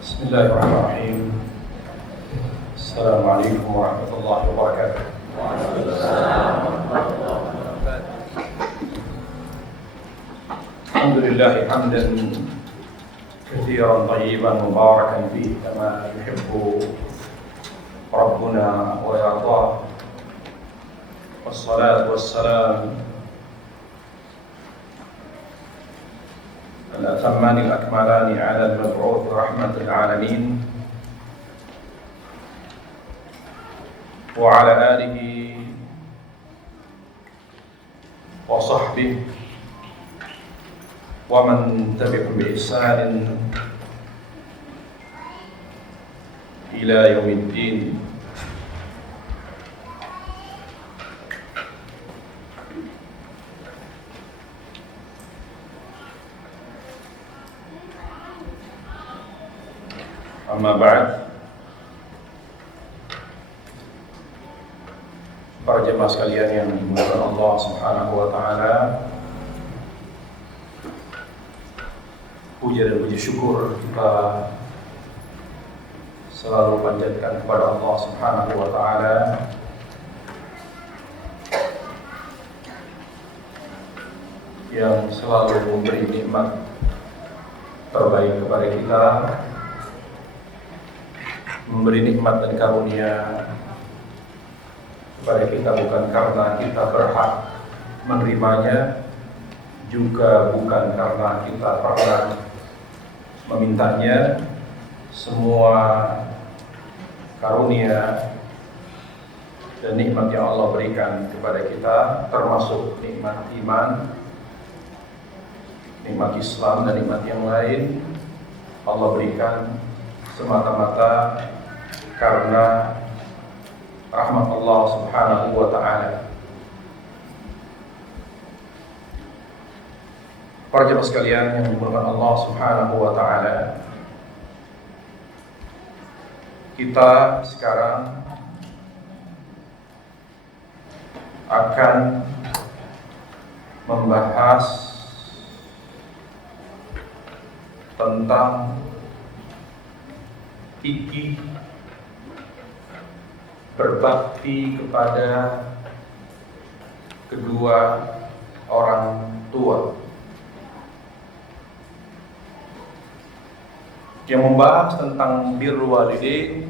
بسم الله الرحمن الرحيم. السلام عليكم ورحمة الله وبركاته. الحمد لله حمدا كثيرا طيبا مباركا فيه كما يحب ربنا ويرضاه، والصلاة والسلام الأتمان الأكملان على المبعوث رحمة العالمين وعلى آله وصحبه ومن تبعهم بإحسان إلى يوم الدين. Amma ba'd. Para jemaah sekalian yang dimuliakan Allah Subhanahu wa taala, puja dan puji syukur kita selalu panjatkan kepada Allah Subhanahu wa taala yang selalu memberi nikmat terbaik kepada kita, memberi nikmat dan karunia kepada kita bukan karena kita berhak menerimanya, juga bukan karena kita pernah memintanya. Semua karunia dan nikmat yang Allah berikan kepada kita, termasuk nikmat iman, nikmat Islam dan nikmat yang lain, Allah berikan semata-mata karena rahmat Allah Subhanahu wa taala. Para jemaah sekalian yang dimuliakan Allah Subhanahu wa taala, kita sekarang akan membahas tentang fikih berbakti kepada kedua orang tua, yang membahas tentang birrul walidain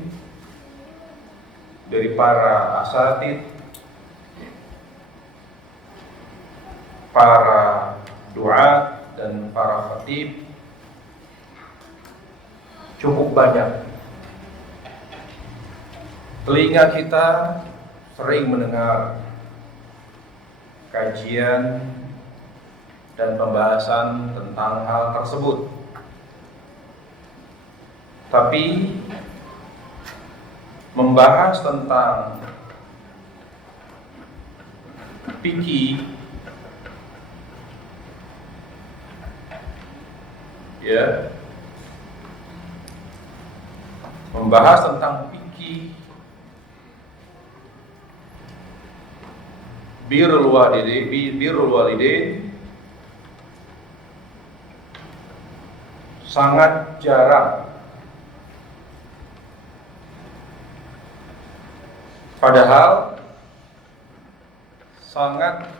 dari para asatidz, para duat dan para khatib cukup banyak. Telinga kita sering mendengar kajian dan pembahasan tentang hal tersebut, tapi membahas tentang fikih, membahas tentang fikih birrul walidain sangat jarang. Padahal sangat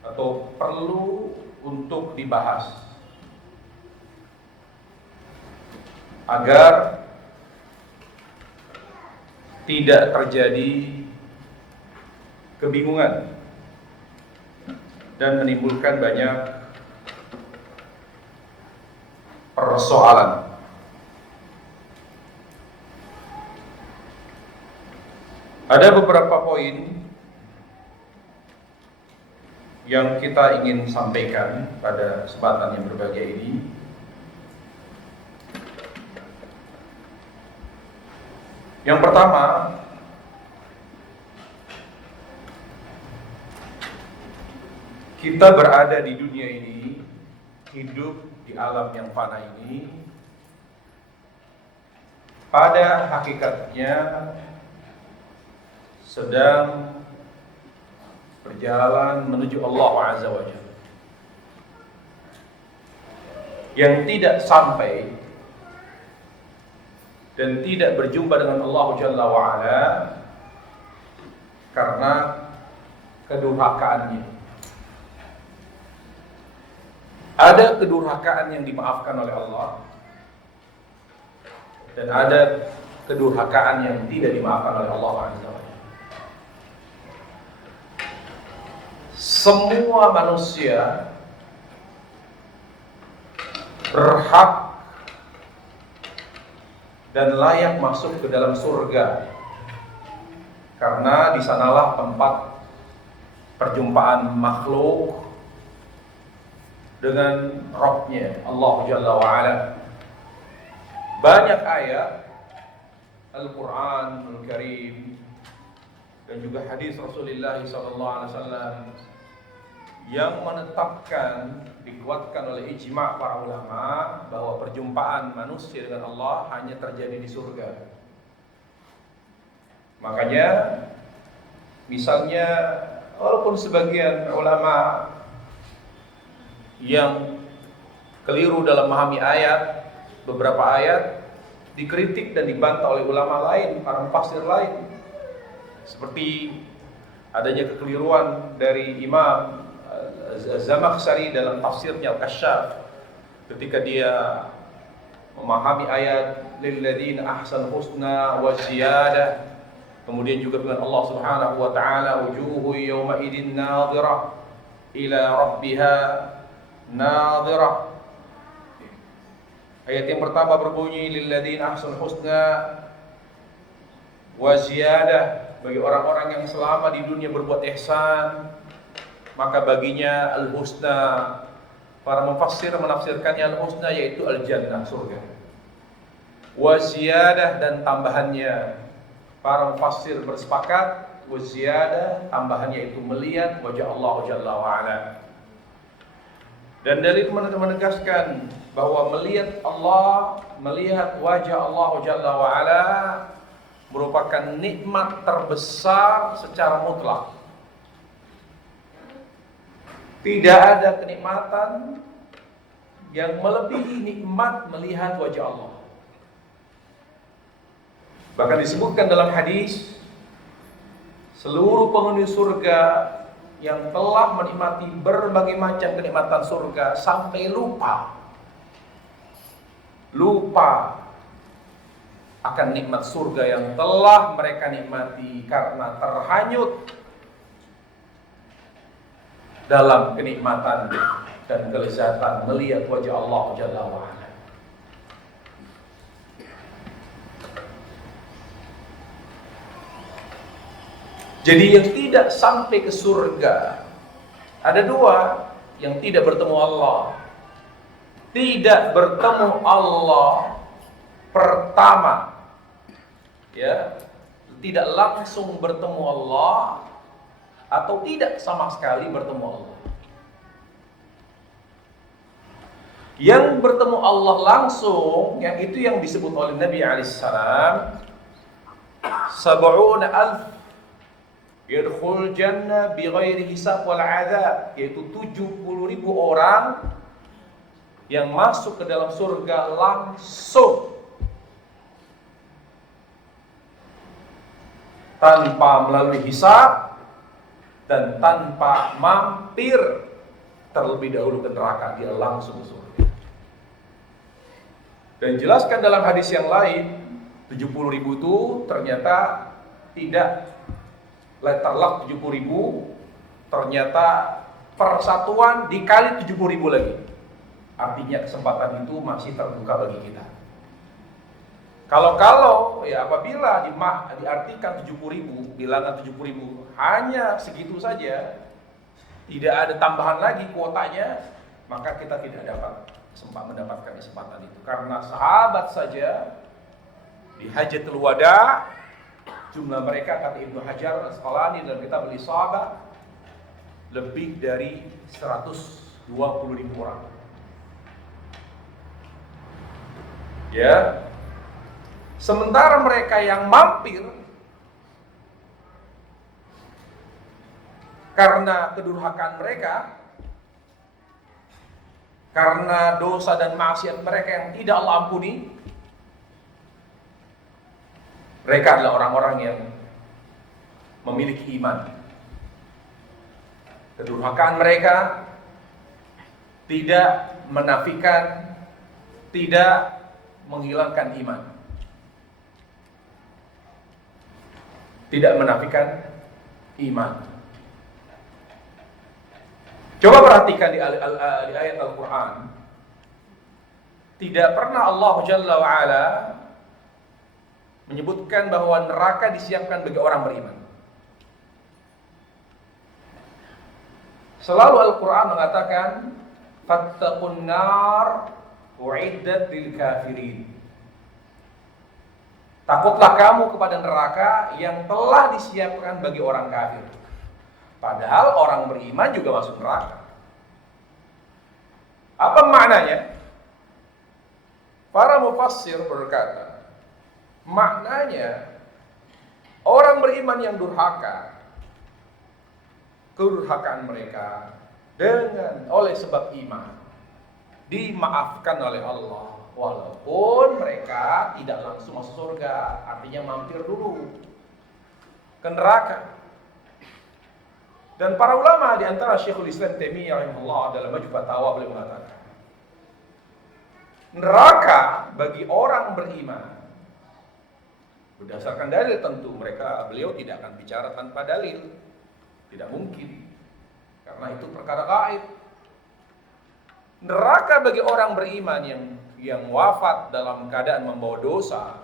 atau perlu untuk dibahas agar tidak terjadi kebingungan dan menimbulkan banyak persoalan. Ada beberapa poin yang kita ingin sampaikan pada kesempatan yang berbahagia ini. Yang pertama, kita berada di dunia ini, hidup di alam yang fana ini, pada hakikatnya sedang berjalan menuju Allah Azza wa Jalla. Yang tidak sampai dan tidak berjumpa dengan Allah Jalla wa'ala karena kedurhakaannya. Ada kedurhakaan yang dimaafkan oleh Allah, dan ada kedurhakaan yang tidak dimaafkan oleh Allah Azza wa Jalla. Semua manusia berhak dan layak masuk ke dalam surga, karena di sanalah tempat perjumpaan makhluk dengan Rabb-nya Allah Jalla wa'ala. Banyak ayat Al-Quran Al-Karim dan juga hadis Rasulullah SAW yang menetapkan, dikuatkan oleh ijma' para ulama, bahwa perjumpaan manusia dengan Allah hanya terjadi di surga. Makanya misalnya walaupun sebagian ulama yang keliru dalam memahami ayat, beberapa ayat dikritik dan dibantah oleh ulama lain, para mufassir lain, seperti adanya kekeliruan dari Imam Zamakhsyari dalam tafsirnya Al-Kasyaf ketika dia memahami ayat lilladzina ahsanul husna wa ziyadah, kemudian juga dengan Allah Subhanahu wa taala wujuhu yawma idin nadhirah ila rabbiha nadhirah. Ayat yang pertama berbunyi lilladzina ahsanul husna wa ziyadah, bagi orang-orang yang selama di dunia berbuat ihsan maka baginya al-husna. Para mufassir menafsirkannya al-husna yaitu al-jannah, surga. Wa ziyadah, dan tambahannya. Para mufassir bersepakat wa ziyadah, tambahannya yaitu melihat wajah Allah Jalla wa'ala. Dan dalil menegaskan bahwa melihat Allah, melihat wajah Allah Jalla wa'ala merupakan nikmat terbesar secara mutlak. Tidak ada kenikmatan yang melebihi nikmat melihat wajah Allah. Bahkan disebutkan dalam hadis, seluruh penghuni surga yang telah menikmati berbagai macam kenikmatan surga sampai lupa akan nikmat surga yang telah mereka nikmati karena terhanyut dalam kenikmatan dan kelezatan melihat wajah Allah Jalla wa'ala. Jadi yang tidak sampai ke surga ada dua: yang tidak bertemu Allah. Tidak bertemu Allah pertama, ya, tidak langsung bertemu Allah, atau tidak sama sekali bertemu Allah. Yang bertemu Allah langsung, yang itu yang disebut oleh Nabi alaihissalam, sab'una alf yadkhul jannah bighairi hisab wal adab, yaitu 70.000 orang yang masuk ke dalam surga langsung tanpa melalui hisab dan tanpa mampir terlebih dahulu ke neraka, dia langsung ke surga. Dan jelaskan dalam hadis yang lain, 70.000 itu ternyata tidak letterlock 70.000, ternyata persatuan dikali 70.000 lagi. Artinya kesempatan itu masih terbuka bagi kita. Kalau ya apabila diartikan 70.000, bilangan 70.000 hanya segitu saja, tidak ada tambahan lagi kuotanya, maka kita tidak dapat mendapatkan kesempatan itu. Karena sahabat saja di Hajjatul Wada, jumlah mereka, kata Ibnu Hajar Al-Asqalani dalam kitab Al-Isabah, lebih dari 120.000 orang. Ya. Sementara mereka yang mampir karena kedurhakaan mereka, karena dosa dan maksiat mereka yang tidak Allah ampuni, Mereka adalah orang-orang yang memiliki iman. Kedurhakaan mereka tidak menafikan, tidak menghilangkan iman. Tidak menafikan iman. Coba perhatikan di ayat Al-Quran. Tidak pernah Allah Jalla wa'ala menyebutkan bahwa neraka disiapkan bagi orang beriman. Selalu Al-Quran mengatakan fattaqun nar u'iddat lil kafirin. Takutlah kamu kepada neraka yang telah disiapkan bagi orang kafir. Padahal orang beriman juga masuk neraka. Apa maknanya? Para mufassir berkata, maknanya orang beriman yang durhaka, kedurhakaan mereka oleh sebab iman dimaafkan oleh Allah, walaupun mereka tidak langsung masuk surga, artinya mampir dulu ke neraka. Dan para ulama di antara Syekhul Islam Taimiyah rahimahullah dalam Majmu' Fatawa beliau mengatakan, neraka bagi orang beriman berdasarkan dalil tentu, beliau tidak akan bicara tanpa dalil, tidak mungkin, karena itu perkara gaib. Neraka bagi orang beriman yang wafat dalam keadaan membawa dosa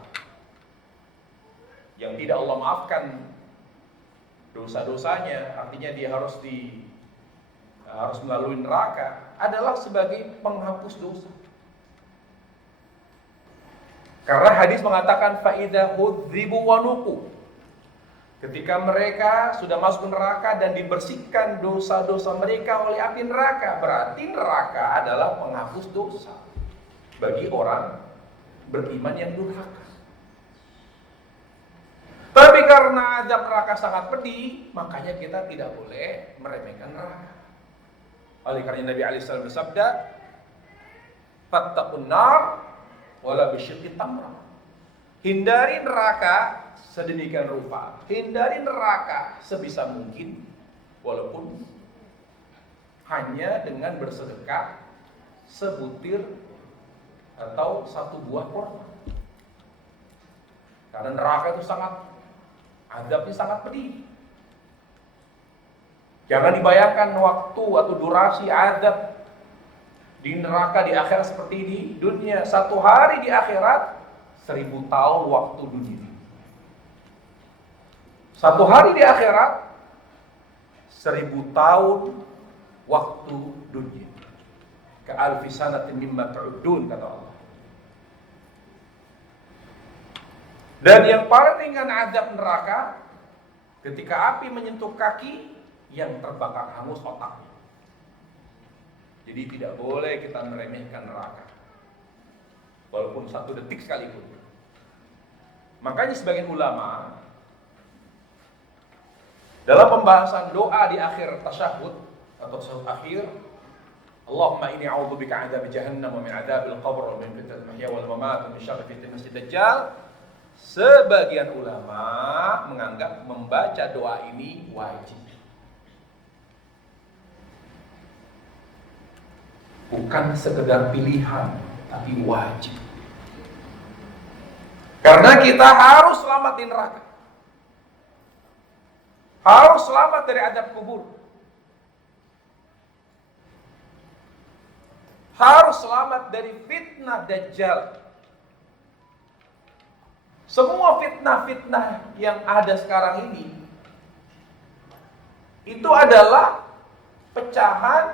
yang tidak Allah maafkan dosa-dosanya, artinya dia harus melalui neraka, adalah sebagai penghapus dosa. Karena hadis mengatakan faida hudzibu wa nuqu. Ketika mereka sudah masuk neraka dan dibersihkan dosa-dosa mereka oleh api neraka, berarti neraka adalah penghapus dosa bagi orang beriman yang durhaka. Tapi karena azab neraka sangat pedih, makanya kita tidak boleh meremehkan neraka. Oleh karena Nabi alaihi salam bersabda, fattaqun nar wala bisyikki tamrah. Hindari neraka sedemikian rupa, hindari neraka sebisa mungkin, walaupun hanya dengan bersedekah sebutir atau satu buah kurma. Karena neraka itu azabnya sangat pedih. Jangan dibayangkan waktu atau durasi azab di neraka di akhirat seperti di dunia. 1 hari di akhirat 1000 tahun waktu dunia. 1 hari di akhirat 1000 tahun waktu dunia. Ka'alfi sanatin mimma ta'udun, kata Allah. Dan yang paling ringan azab neraka ketika api menyentuh kaki yang terbakar hangus otaknya. Jadi tidak boleh kita meremehkan neraka, walaupun 1 detik sekalipun. Makanya sebagian ulama dalam pembahasan doa di akhir tasyahud atau tasyahud akhir, Allahumma inni a'udzubika 'min 'adzabi jahannam wa min 'adzabil qabr wa min fitnatil mahya wal mamat wa min syarri fitnatil dajjal. Sebagian ulama menganggap membaca doa ini wajib. Bukan sekedar pilihan, tapi wajib. Karena kita harus selamat di neraka. Harus selamat dari azab kubur. Harus selamat dari fitnah dajjal. Semua fitnah-fitnah yang ada sekarang ini itu adalah pecahan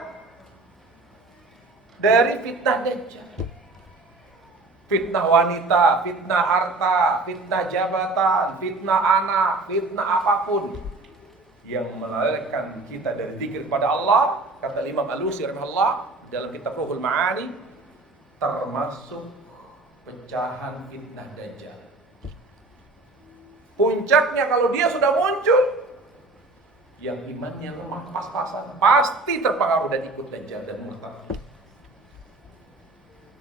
dari fitnah dajjal. Fitnah wanita, fitnah harta, fitnah jabatan, fitnah anak, fitnah apapun yang melalaikan kita dari zikir kepada Allah, kata Imam Alusi rahimahullah dalam kitab Ruhul Ma'ani, termasuk pecahan fitnah dajjal. Puncaknya kalau dia sudah muncul, yang imannya lemah pas-pasan pasti terpengaruh dan ikut dajjal dan murtad.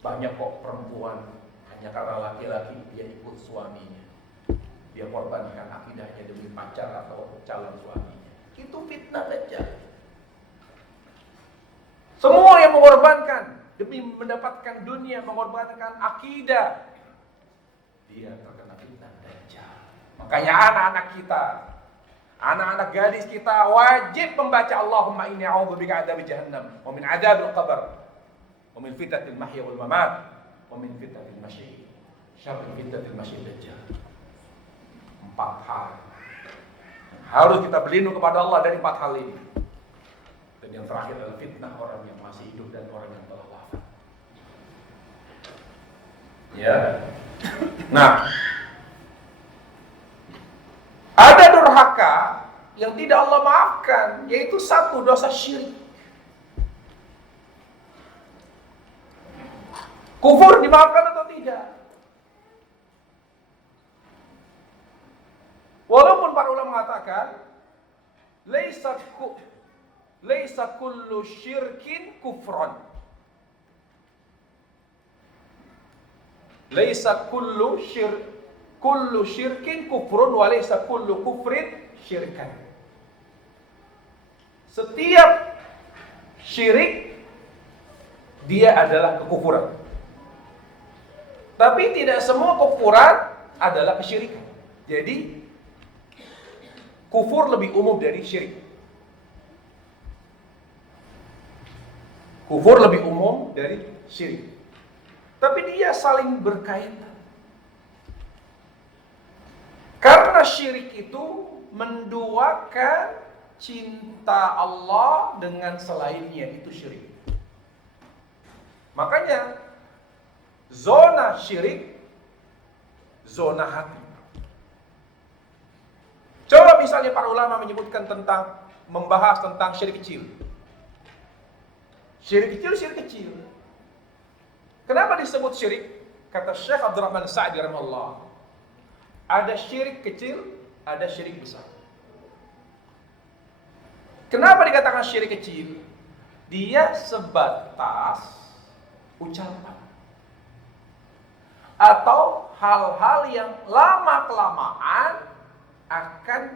Banyak kok perempuan hanya karena laki-laki dia ikut suaminya, dia korbankan akidahnya demi pacar atau calon suaminya. Itu fitnah Dajjal. Semua yang mengorbankan demi mendapatkan dunia, mengorbankan akidah, dia terkena fitnah Dajjal. Makanya anak-anak kita, anak-anak gadis kita wajib membaca Allahumma inni a'udzubika adzabi jahannam wa min adzabil qabr wa min fitnatil mahya wal mamat wa min fitnatil masyi syarri fitnatil masyi Dajjal. 4 hal harus kita berlindung kepada Allah dari 4 hal ini. Dan yang terakhir adalah fitnah orang yang masih hidup dan orang yang telah wafat. Ya. Nah, ada durhaka yang tidak Allah maafkan, yaitu 1, dosa syirik. Kufur dimaafkan atau tidak? Walaupun para ulama mengatakan laisa kullu syirkin kufran. Laisa kullu syirkin kufrun wa laisa kullu kufrin syirkan. Setiap syirik dia adalah kekufuran. Tapi tidak semua kekufuran adalah kesyirikan. Jadi kufur lebih umum dari syirik. Kufur lebih umum dari syirik. Tapi dia saling berkaitan. Karena syirik itu menduakan cinta Allah dengan selainnya, itu syirik. Makanya zona syirik, zona hati. Coba misalnya para ulama menyebutkan membahas tentang syirik kecil. Syirik kecil. Kenapa disebut syirik? Kata Syekh Abdurrahman Sa'di rahimahullah, ada syirik kecil, ada syirik besar. Kenapa dikatakan syirik kecil? Dia sebatas ucapan atau hal-hal yang lama-kelamaan akan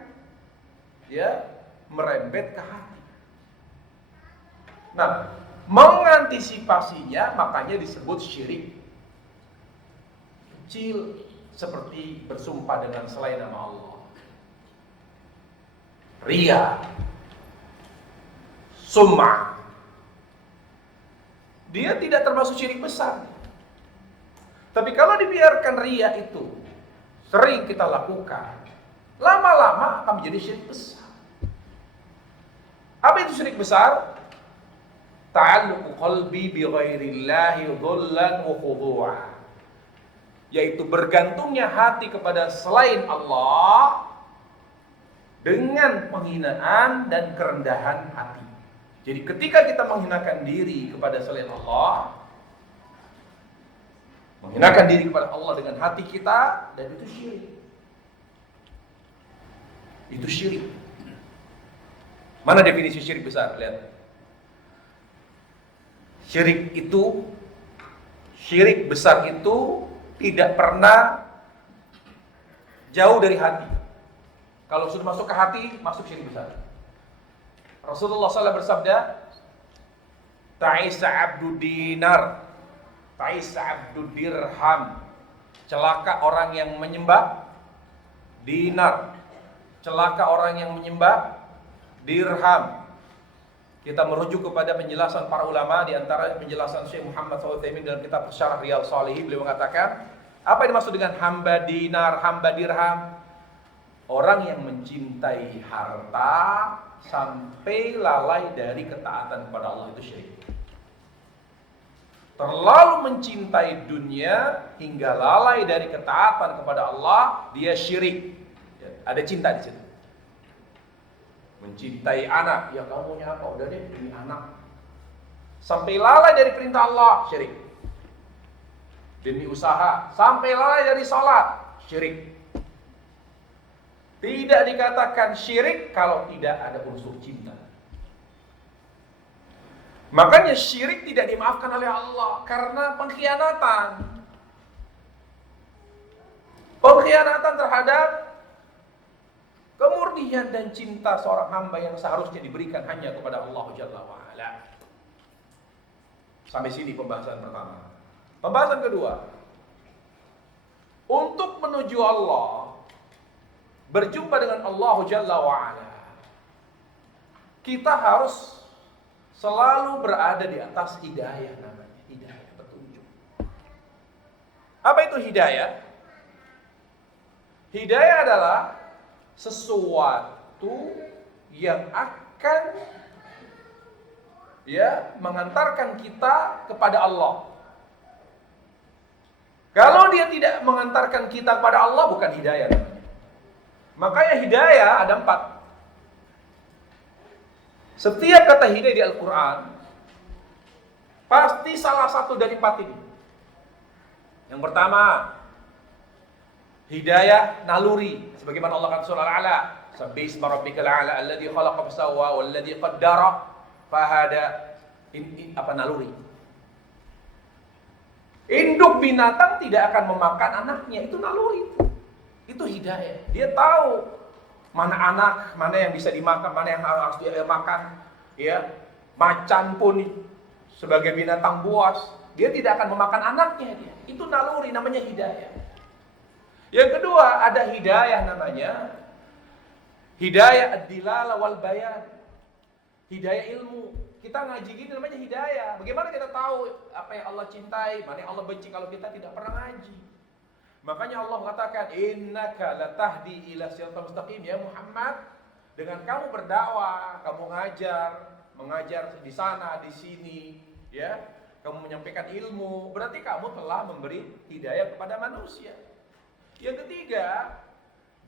merembet ke hati. Nah, mengantisipasinya makanya disebut syirik kecil, seperti bersumpah dengan selain nama Allah, riya, sum'ah. Dia tidak termasuk syirik besar. Tapi kalau dibiarkan riya itu sering kita lakukan, lama-lama akan menjadi syirik besar. Apa itu syirik besar? Ta'alluqu qalbi bi ghairillahi dhullan wa khudu'a, yaitu bergantungnya hati kepada selain Allah dengan penghinaan dan kerendahan hati. Jadi ketika kita menghinakan diri kepada selain Allah, menghinakan diri kepada Allah dengan hati kita, dan itu syirik. Itu syirik. Mana definisi syirik besar? Lihat. Syirik besar itu tidak pernah jauh dari hati. Kalau sudah masuk ke hati, masuk syirik besar. Rasulullah SAW bersabda, Ta'isa abdu dinar, ta'isa abdu dirham. Celaka orang yang menyembah dinar, celaka orang yang menyembah dirham. Kita merujuk kepada penjelasan para ulama, di antara penjelasan Syekh Muhammad SAW dalam kitab Syarah Riyadhus Shalihin. Beliau mengatakan, apa yang dimaksud dengan hamba dinar, hamba dirham? Orang yang mencintai harta sampai lalai dari ketaatan kepada Allah, itu syirik. Terlalu mencintai dunia hingga lalai dari ketaatan kepada Allah, dia syirik. Ada cinta di situ. Mencintai anak, ya kamu punya apa? Udah deh, ini anak. Sampai lalai dari perintah Allah, syirik. Demi usaha, sampai lalai dari sholat, syirik. Tidak dikatakan syirik kalau tidak ada unsur cinta. Makanya syirik tidak dimaafkan oleh Allah karena pengkhianatan. Pengkhianatan terhadap kemurnian dan cinta seorang hamba yang seharusnya diberikan hanya kepada Allah Jalla wa'ala. Sampai sini pembahasan pertama. Pembahasan kedua, untuk menuju Allah, berjumpa dengan Allah Jalla wa'ala, kita harus selalu berada di atas hidayah, namanya hidayah, petunjuk. Apa itu hidayah? Hidayah adalah sesuatu yang akan mengantarkan kita kepada Allah. Kalau dia tidak mengantarkan kita kepada Allah, bukan hidayah namanya. Makanya hidayah ada 4. Setiap kata hidayah di Al-Quran pasti salah satu dari 4 ini. Yang pertama, hidayah naluri, sebagaimana Allah kata surah Al-A'la, "Sabbihisma rabbikal a'la alladzi khalaqa fasawwa walladzi qaddara fahada." Naluri. Induk binatang tidak akan memakan anaknya, itu naluri. Itu hidayah. Dia tahu mana anak, mana yang bisa dimakan, mana yang harus dia makan. Ya, macan pun sebagai binatang buas, dia tidak akan memakan anaknya dia. Itu naluri, namanya hidayah. Yang kedua, ada hidayah namanya hidayah ad-dilalah wal bayan. Hidayah ilmu. Kita ngaji gini namanya hidayah. Bagaimana kita tahu apa yang Allah cintai, mana yang Allah benci kalau kita tidak pernah ngaji? Makanya Allah mengatakan, "Innaka latahdi ila siratal mustaqim." Ya Muhammad, dengan kamu berdakwah, kamu mengajar di sana, di sini, ya, kamu menyampaikan ilmu, berarti kamu telah memberi hidayah kepada manusia. Yang ketiga,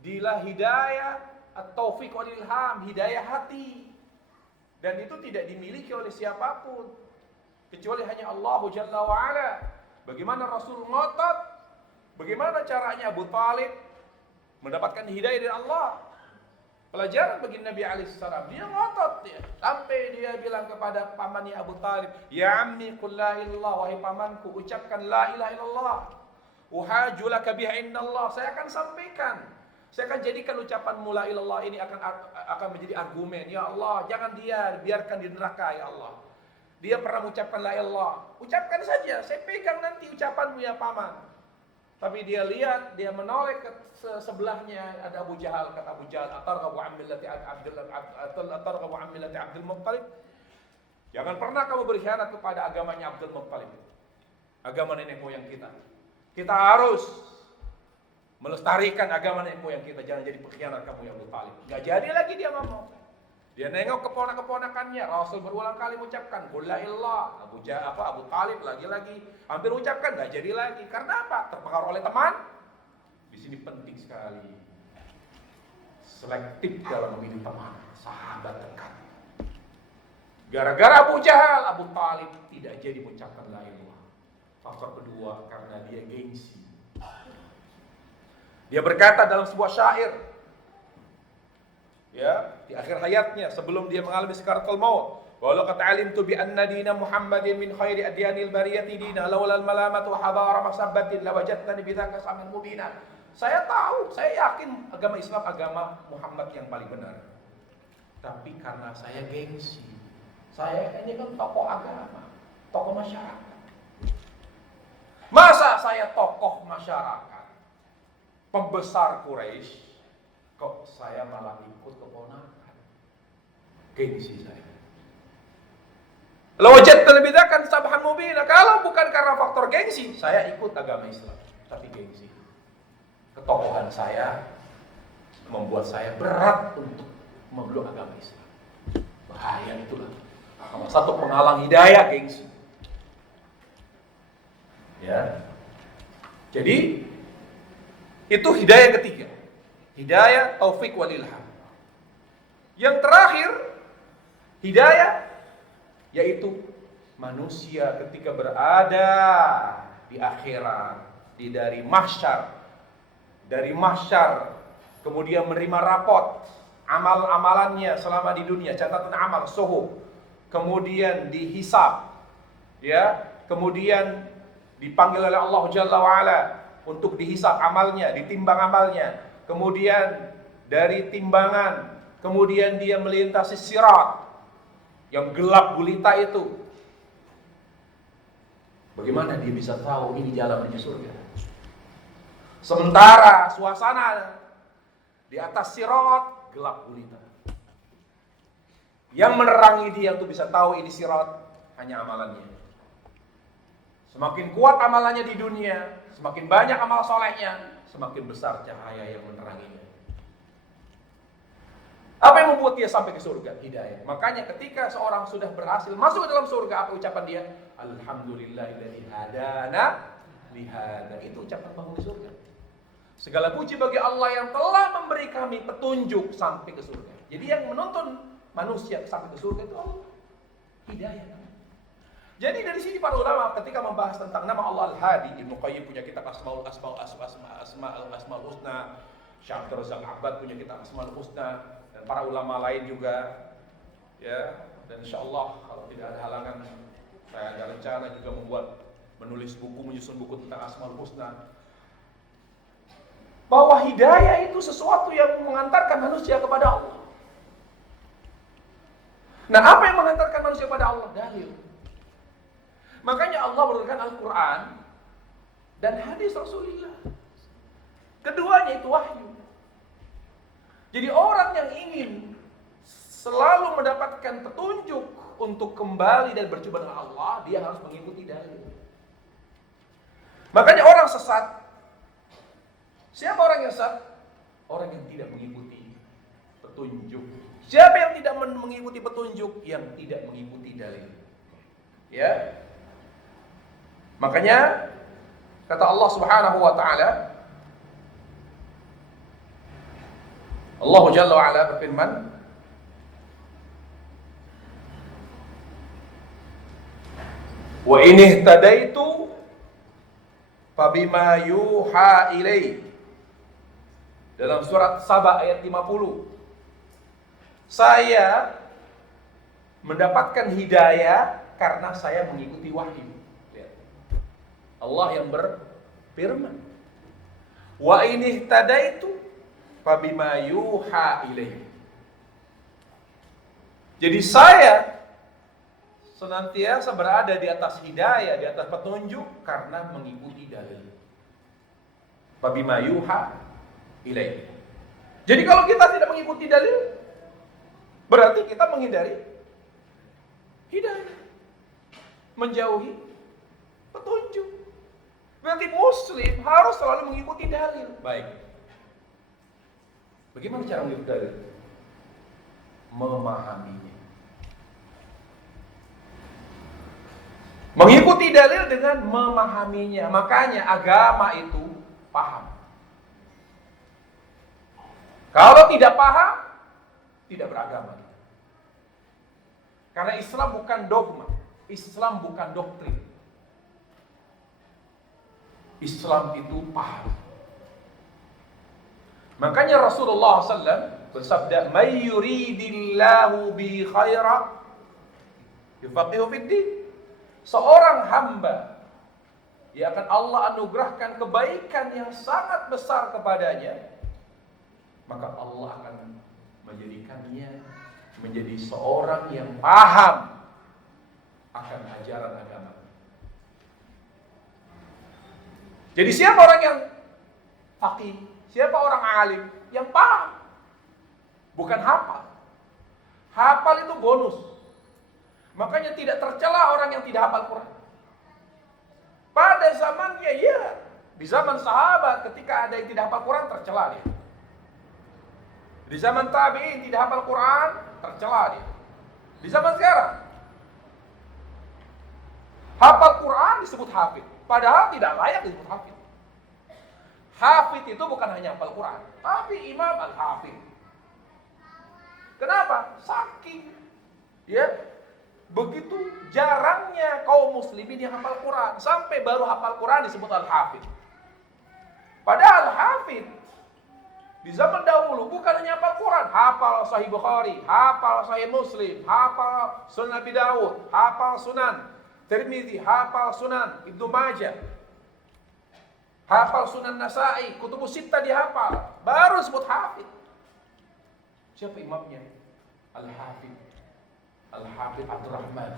dilah hidayah at-taufiq wal ilham, hidayah hati. Dan itu tidak dimiliki oleh siapapun kecuali hanya Allah Jalla wa'ala. Bagaimana Rasul ngotot, bagaimana caranya Abu Talib mendapatkan hidayah dari Allah. Pelajaran bagi Nabi alaihissalam, dia ngotot dia. Sampai dia bilang kepada pamannya Abu Talib, "Ya ammi qul la ilaha illallah," wahai pamanku, ucapkan la ilaha illallah. "Uhaju laka biha indallah," saya akan sampaikan. Saya akan jadikan ucapan la ilallah ini akan menjadi argumen. Ya Allah, jangan dia biarkan di neraka ya Allah. Dia pernah mengucapkan la ilallah. Ucapkan saja, saya pegang nanti ucapanmu ya paman. Tapi dia lihat, dia menoleh ke sebelahnya ada Abu Jahal, kata Abu Jahal, "Atarghabu an millati Abdul Muttalib?" Jangan pernah kamu berkhianat kepada agamanya Abdul Muttalib. Agama nenek moyang kita. Kita harus melestarikan agama nenek moyang kita, jangan jadi pengkhianat kamu yang Abu Talib. Gak jadi lagi dia ngomong. Dia nengok keponakan-keponakannya, Rasul berulang kali mengucapkan qul la ilallah. Abu Talib lagi-lagi hampir ucapkan, gak jadi lagi. Karena apa? Terpengaruh oleh teman. Di sini penting sekali selektif dalam memilih teman, sahabat dekat. Gara-gara Abu Jahal, Abu Talib tidak jadi mengucapkan la ilallah. Faktor kedua, karena dia gengsi. Dia berkata dalam sebuah syair, ya, di akhir hayatnya sebelum dia mengalami sakaratul maut, "Walau qad alimtu bi anna dina Muhammadin min khairi adyanil bariyati dina laula al malamatu wa hadara masabbatin lawajadtani bidzaka saman mubina." Saya tahu, saya yakin agama Islam agama Muhammad yang paling benar. Tapi karena saya gengsi. Saya ini kan tokoh agama, tokoh masyarakat. Masa saya tokoh masyarakat, pembesar Quraisy, kok saya malah ikut keponakan? Gengsi saya. Lawajadtani bidzaka sabhan mubina. Kalau bukan karena faktor gengsi, saya ikut agama Islam. Tapi gengsi, ketokohan saya membuat saya berat untuk memeluk agama Islam. Bahaya itulah. Salah satu penghalang hidayah, gengsi. Ya. Jadi itu hidayah ketiga. Hidayah taufik wal ilham. Yang terakhir, hidayah yaitu manusia ketika berada di akhirat, dari mahsyar, kemudian menerima rapot amal-amalannya selama di dunia, catatan amal, suhuf, kemudian dihisab, ya, kemudian dipanggil oleh Allah Jalla wa'ala untuk dihisab amalnya, ditimbang amalnya. Kemudian dari timbangan, kemudian dia melintasi sirat yang gelap gulita itu. Bagaimana dia bisa tahu ini jalan menuju surga? Sementara suasana di atas sirat gelap gulita. Yang menerangi dia untuk bisa tahu ini sirat hanya amalannya. Semakin kuat amalannya di dunia, semakin banyak amal solehnya, semakin besar cahaya yang meneranginya. Apa yang membuat dia sampai ke surga? Hidayah. Makanya ketika seorang sudah berhasil masuk ke dalam surga, apa ucapan dia? Alhamdulillahilladzi hadana lihada. Itu ucapan penghuni surga. Segala puji bagi Allah yang telah memberi kami petunjuk sampai ke surga. Jadi yang menuntun manusia sampai ke surga itu Allah. Hidayah. Jadi dari sini para ulama ketika membahas tentang nama Allah Al-Hadi, Ibnu Qayyim punya kitab Asmaul Husna, Syekh Abdul Razak Abbad punya kitab Asmaul Husna, dan para ulama lain juga, ya. Dan insyaallah kalau tidak ada halangan, saya ada rencana juga menulis buku, menyusun buku tentang Asmaul Husna. Bahwa hidayah itu sesuatu yang mengantarkan manusia kepada Allah. Nah, apa yang mengantarkan manusia kepada Allah? Dalil. Makanya Allah menurunkan Al-Quran dan hadis Rasulullah. Keduanya itu wahyu. Jadi orang yang ingin selalu mendapatkan petunjuk untuk kembali dan berjumpa dengan Allah, dia harus mengikuti dalil. Makanya orang sesat. Siapa orang yang sesat? Orang yang tidak mengikuti petunjuk. Siapa yang tidak mengikuti petunjuk? Yang tidak mengikuti dalil. Ya. Makanya kata Allah Subhanahu wa taala, Allah Jalla wa Ala berfirman, "Wa in ihtadaitu fabima yuha ilai." Dalam surat Saba ayat 50. Saya mendapatkan hidayah karena saya mengikuti wahyu. Allah yang berfirman, "Wa in ihtadaitu fabima yuha ilaihi." Jadi saya senantiasa berada di atas hidayah, di atas petunjuk karena mengikuti dalil. Fabima yuha ilaihi. Jadi kalau kita tidak mengikuti dalil, berarti kita menghindari hidayah, menjauhi petunjuk. Berarti muslim harus selalu mengikuti dalil. Baik. Bagaimana cara mengikuti dalil? Memahaminya. Mengikuti dalil dengan memahaminya. Makanya agama itu paham. Kalau tidak paham, tidak beragama. Karena Islam bukan dogma, Islam bukan doktrin. Islam itu paham. Makanya Rasulullah SAW bersabda, "May yuridillahu bi khaira yufaqihu fid din." Seorang hamba yang akan Allah anugerahkan kebaikan yang sangat besar kepadanya, maka Allah akan menjadikannya menjadi seorang yang paham akan ajaran agama. Jadi siapa orang yang faqih? Siapa orang alim? Yang paham. Bukan hafal. Hafal itu bonus. Makanya tidak tercela orang yang tidak hafal Quran. Pada zamannya ya, di zaman sahabat ketika ada yang tidak hafal Quran tercela dia. Di zaman tabi'in tidak hafal Quran tercela dia. Di zaman sekarang hafal Quran disebut hafid. Padahal tidak layak disebut hafid. Hafid itu bukan hanya hafal Quran, tapi imam al-hafid. Kenapa? Saking begitu jarangnya kaum muslimin yang hafal Quran, sampai baru hafal Quran disebut al-hafid. Padahal hafid di zaman dahulu bukan hanya hafal Quran, hafal Sahih Bukhari, hafal Sahih Muslim, hafal Sunan Abi Dawud, hafal Sunan Tirmidzi, hafal Sunan Ibnu Majah, hafal Sunan Nasa'i, Kutubus Sittah dihafal, baru disebut hafid. Siapa imamnya? Al-Hafidh Abdurrahman.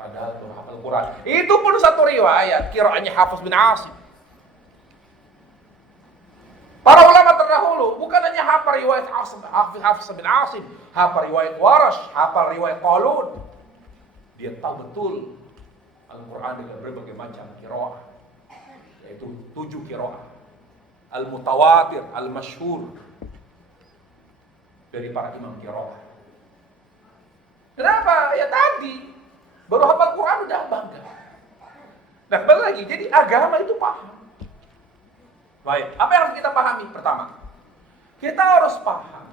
Padahal itu hafal Quran. Itu pun satu riwayat, qiraatnya Hafiz bin Asim. Para ulama terdahulu bukan hanya hafal riwayat Hafiz bin Asim, hafal riwayat Warash, hafal riwayat Qalun. Dia tahu betul Al-Quran dengan berbagai macam qiraat, yaitu 7 qiraat. Al-Mutawatir, Al-Masyhur dari para imam qiraat. Kenapa? Ya tadi baru hafal Quran udah bangga. Nah, kembali lagi, jadi agama itu paham. Baik, apa yang harus kita pahami? Pertama, kita harus paham.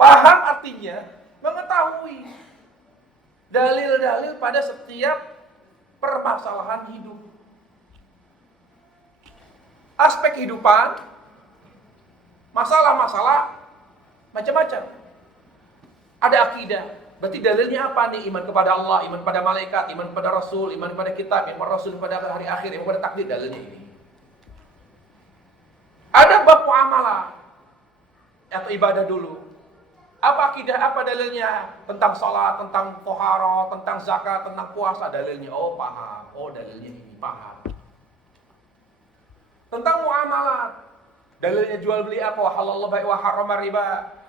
Paham artinya mengetahui dalil-dalil pada setiap permasalahan hidup. Aspek kehidupan, masalah-masalah macam-macam. Ada akidah, berarti dalilnya apa nih? Iman kepada Allah, iman pada malaikat, iman pada Rasul, iman pada kitab, iman pada Rasul pada hari akhir, iman pada takdir, dalilnya ini. Ada bab muamalah atau ibadah dulu. Apa akidah, apa dalilnya? Tentang salat, tentang tohara, tentang zakat, tentang puasa, dalilnya. Oh paham, oh dalilnya ini, paham. Tentang muamalah, dalilnya jual beli apa? Halallah bai' wa harrama riba.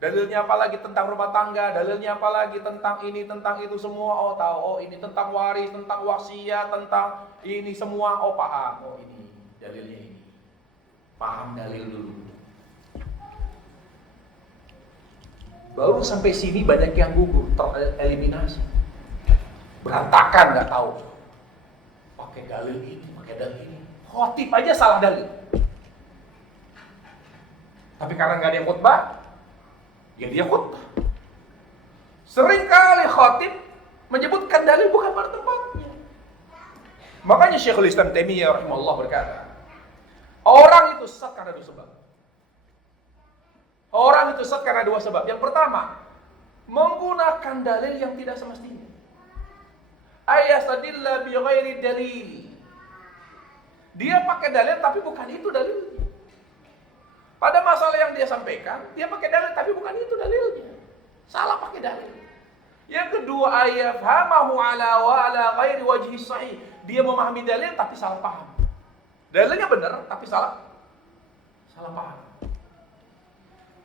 Dalilnya apa lagi tentang rumah tangga, dalilnya apa lagi tentang ini, tentang itu semua. Oh tahu, oh ini tentang waris, tentang wasiat, tentang ini semua. Oh paham, oh ini dalilnya ini. Paham dalil dulu. Baru sampai sini banyak yang gugur, tereliminasi. Berantakan nggak tahu. Pakai dalil ini, pakai dalil ini. Khotib aja salah dalil. Tapi karena nggak ada yang khutbah, ya dia khutbah. Seringkali khatib menyebutkan dalil bukan pada tempatnya. Makanya Syekhul Islam Taimiyah rahimahullah berkata, orang itu sesat karena 2 sebab. Orang itu sesat karena 2 sebab. Yang pertama, menggunakan dalil yang tidak semestinya. Ayastadilla bi ghairi dalil. Dia pakai dalil tapi bukan itu dalilnya. Pada masalah yang dia sampaikan, dia pakai dalil tapi bukan itu dalilnya. Salah pakai dalil. Yang kedua, ayafhamahu ala wa ala ghairi wajhi sahih. Dia memahami dalil tapi salah paham. Dalilnya benar tapi salah paham.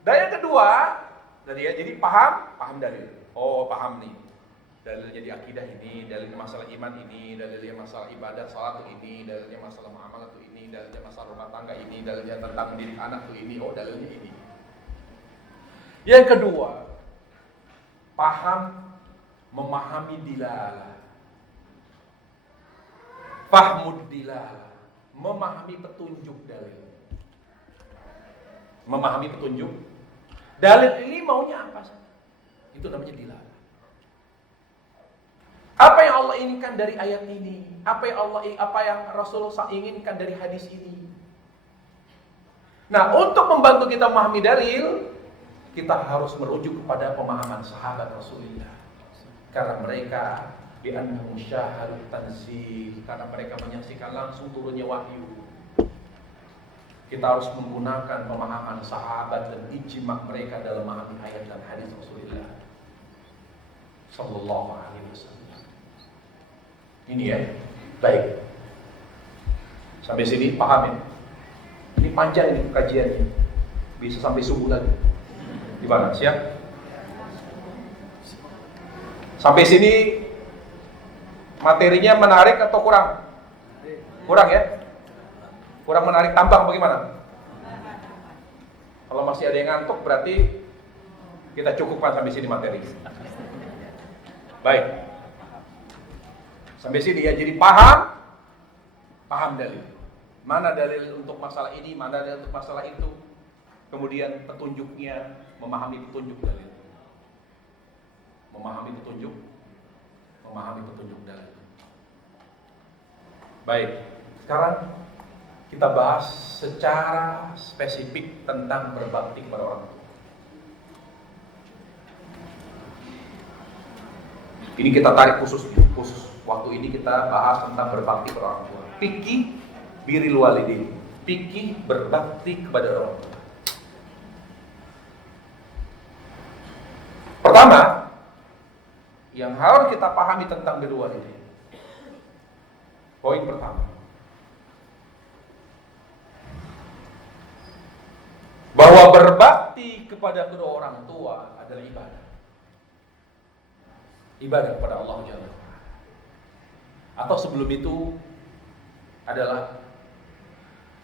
Dan yang kedua, jadi paham dalil. Oh, paham nih. Dalilnya di akidah ini, dalilnya masalah iman ini, dalilnya masalah ibadah salat ini, dalilnya masalah muamalah ini, dalilnya masalah rumah tangga ini, dalilnya tentang mendidik anak ini, oh dalilnya ini. Yang kedua, memahami dilalah. Fahmud dilalah, memahami petunjuk dalil. Memahami petunjuk dalil ini maunya apa sih? Itu namanya dilalah. Apa yang Allah inginkan dari ayat ini? Apa yang Rasulullah inginkan dari hadis ini? Nah, untuk membantu kita memahami dalil, kita harus merujuk kepada pemahaman sahabat Rasulullah. Karena mereka bi'annahum syahadut tanzil, karena mereka menyaksikan langsung turunnya wahyu. Kita harus menggunakan pemahaman sahabat dan ijma' mereka dalam memahami ayat dan hadis Rasulullah sallallahu alaihi wasallam. Ini ya, baik. Sampai sini pahamin. Ini panjang ini kajiannya, bisa sampai subuh lagi. Gimana? Siap? Sampai sini materinya menarik atau kurang? Kurang ya? Kurang menarik, tambah bagaimana? Kalau masih ada yang ngantuk berarti kita cukupkan sampai sini materi. Baik. Sampai sini ya, jadi paham dalil. Mana dalil untuk masalah ini, mana dalil untuk masalah itu. Kemudian petunjuknya, memahami petunjuk dalil. Memahami petunjuk dalil. Baik, sekarang kita bahas secara spesifik tentang berbakti kepada orang tua. Ini kita tarik khusus. Waktu ini kita bahas tentang berbakti kepada orang tua. Fikih birrul walidain. Fikih berbakti kepada orang tua. yang harus kita pahami tentang birrul walidain. Poin pertama, bahwa berbakti kepada kedua orang tua adalah ibadah. Ibadah kepada Allah Jalla wa'ala. Atau sebelum itu adalah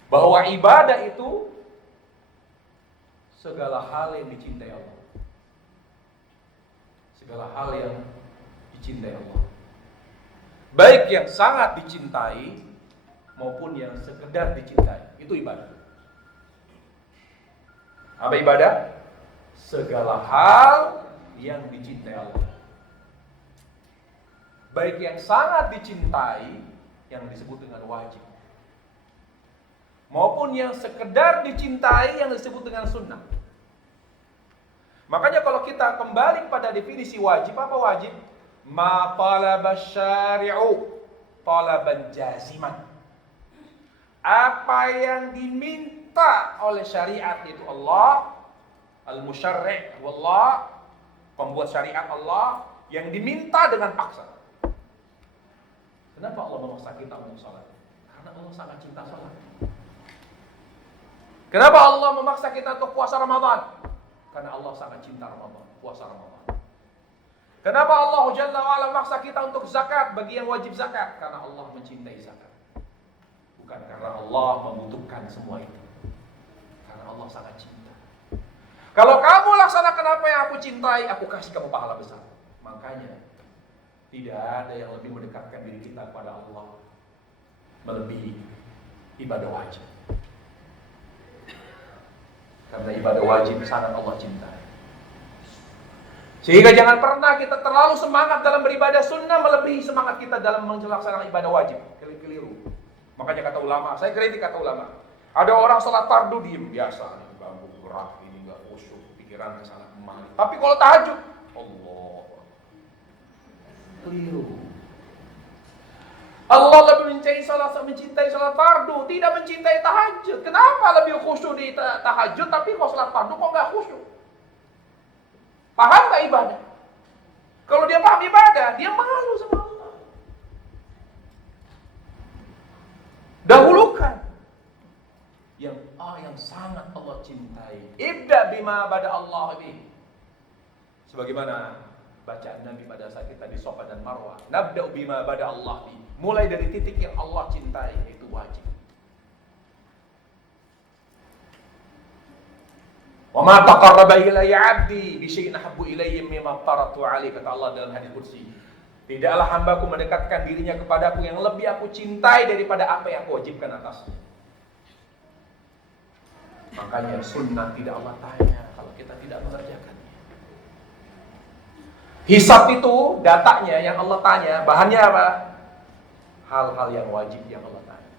bahwa ibadah itu segala hal yang dicintai Allah. Segala hal yang dicintai Allah. Baik yang sangat dicintai maupun yang sekedar dicintai. Itu ibadah. Apa ibadah? Segala hal yang dicintai Allah. Baik yang sangat dicintai yang disebut dengan wajib, maupun yang sekedar dicintai yang disebut dengan sunnah. Makanya kalau kita kembali pada definisi wajib, apa wajib? Ma talaba syari'u talaban jaziman. Apa yang diminta oleh syariat itu Allah, al-musyarri' wallah, pembuat syariat Allah, yang diminta dengan paksa. Kenapa Allah memaksa kita untuk sholat? Karena Allah sangat cinta sholat. Kenapa Allah memaksa kita untuk puasa Ramadan? Karena Allah sangat cinta Ramadan, puasa Ramadan. Kenapa Allah Jalla wa'ala memaksa kita untuk zakat bagi yang wajib zakat? Karena Allah mencintai zakat. Bukan karena Allah membutuhkan semua itu. Karena Allah sangat cinta. Kalau kamu laksanakan apa yang aku cintai, aku kasih kamu pahala besar. Makanya tidak ada yang lebih mendekatkan diri kita kepada Allah melebihi ibadah wajib. Karena ibadah wajib sangat Allah cintai. Sehingga jangan pernah kita terlalu semangat dalam beribadah sunnah melebihi semangat kita dalam melaksanakan ibadah wajib. Keliru. Makanya kata ulama, saya kritik kata ulama. Ada orang sholat fardu diem biasa, ganggu gerak ini nggak khusyuk, pikiran kesana kemari. Tapi kalau tahajud, Allah, keliru. Allah lebih mencintai sholat fardu, tidak mencintai tahajud. Kenapa lebih khusyuk di tahajud, tapi kalau sholat fardu kok nggak khusyuk? Paham gak ibadah? Kalau dia paham ibadah, dia malu sama Allah. Dahulukan yang sangat Allah cintai. Ibda bima bada Allah bi. Sebagaimana bacaan Nabi pada saat kita di Safa dan Marwah. Nabda bima bada Allah bi. Mulai dari titik yang Allah cintai, itu wajib. Wa ma taqarraba ilayya 'abdi bi syai'in ahabbu ilayya mimma aftaratu 'alaihi, kata Allah dalam hadis qudsi. Tidaklah hambaku mendekatkan dirinya kepadaku yang lebih aku cintai daripada apa yang aku wajibkan atasnya. Makanya sunnah tidak Allah tanya kalau kita tidak mengerjakannya. Hisab itu datanya yang Allah tanya, bahannya apa? Hal-hal yang wajib yang Allah tanya.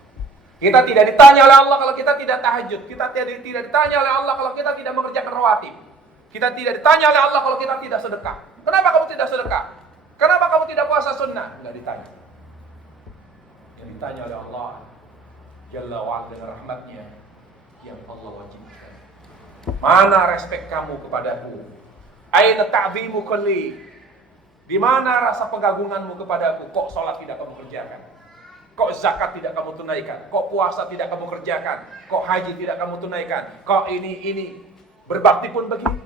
Kita tidak ditanya oleh Allah kalau kita tidak tahajud. Kita tidak ditanya oleh Allah kalau kita tidak mengerjakan rawatib. Kita tidak ditanya oleh Allah kalau kita tidak sedekah. Kenapa kamu tidak sedekah? Kenapa kamu tidak puasa sunnah? Enggak ditanya. Yang ditanya oleh Allah Jalla wa'ala dengan rahmatnya yang Allah wajibkan. Mana respek kamu kepadaku? Aina ta'zimuka li? Di mana rasa pengagunganmu kepadaku? Kok salat tidak kamu kerjakan? Kok zakat tidak kamu tunaikan? Kok puasa tidak kamu kerjakan? Kok haji tidak kamu tunaikan? Kok ini berbakti pun begitu.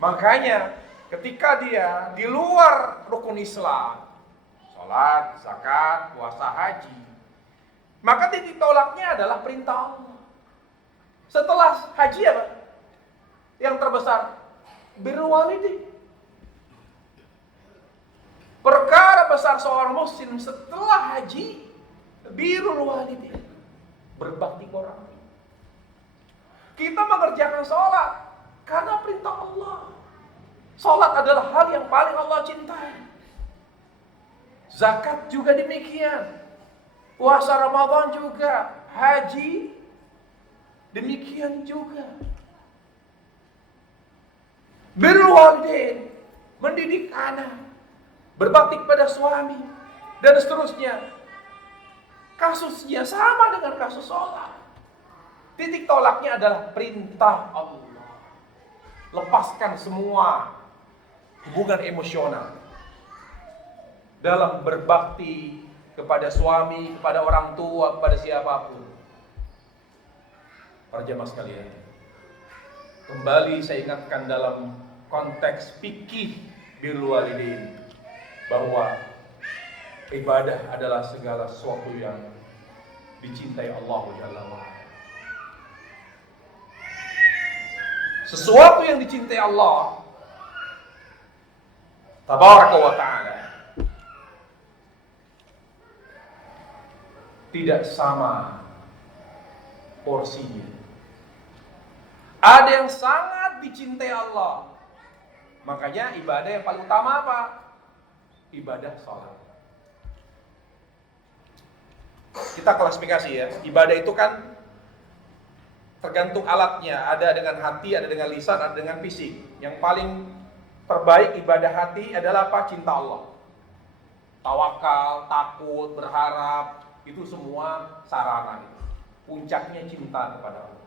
Makanya ketika dia di luar rukun Islam, salat, zakat, puasa, haji, maka titik tolaknya adalah perintah Allah. Setelah haji apa? Yang terbesar birrul walidain. Perkara besar seorang muslim setelah haji, birrul walidain, berbakti ke orang tua. Kita mengerjakan sholat karena perintah Allah. Sholat adalah hal yang paling Allah cintai. Zakat juga demikian. Puasa Ramadan juga. Haji demikian juga. Birrul walidain, mendidik anak, berbakti kepada suami, dan seterusnya. Kasusnya sama dengan kasus sholat. Titik tolaknya adalah perintah Allah. Lepaskan semua hubungan emosional dalam berbakti kepada suami, kepada orang tua, kepada siapapun. Para jemaah sekalian, kembali saya ingatkan dalam konteks fikih birrul walidain bahwa ibadah adalah segala sesuatu yang dicintai Allah Jalla wa'ala. Sesuatu yang dicintai Allah Tabaraka wa ta'ala tidak sama porsinya. Ada yang sangat dicintai Allah, makanya ibadah yang paling utama apa? Ibadah sholat. Kita klasifikasi ya, ibadah itu kan tergantung alatnya, ada dengan hati, ada dengan lisan, ada dengan fisik. Yang paling terbaik ibadah hati adalah apa? Cinta Allah. Tawakal, takut, berharap, itu semua sarana itu. Puncaknya cinta kepada Allah.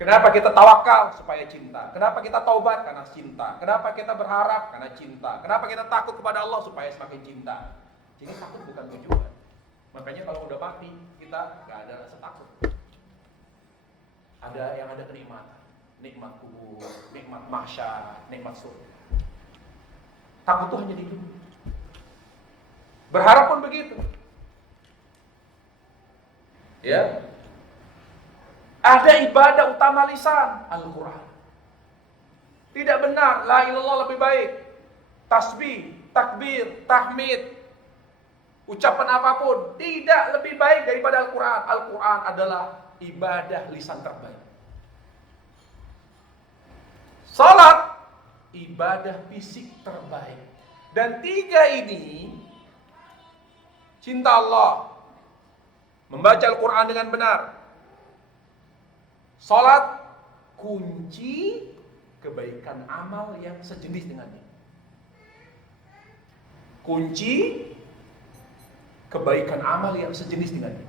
Kenapa kita tawakal? Supaya cinta. Kenapa kita taubat? Karena cinta. Kenapa kita berharap? Karena cinta. Kenapa kita takut kepada Allah? Supaya semakin cinta. Jadi takut bukan tujuan. Makanya kalau udah mati, kita gak ada rasa takut. Ada yang ada kenikmatan. Nikmat kubur, nikmat mahsyar, nikmat surga. Takut itu hanya di dunia. Berharap pun begitu. Ya. Ada ibadah utama lisan, Al-Quran. Tidak benar, la ilallah lebih baik. Tasbih, takbir, tahmid, ucapan apapun tidak lebih baik daripada Al-Quran. Al-Quran adalah ibadah lisan terbaik. Salat, ibadah fisik terbaik. Dan tiga ini, cinta Allah, membaca Al-Quran dengan benar, salat, kunci kebaikan amal yang sejenis dengannya. Kunci kebaikan amal yang sejenis dengannya.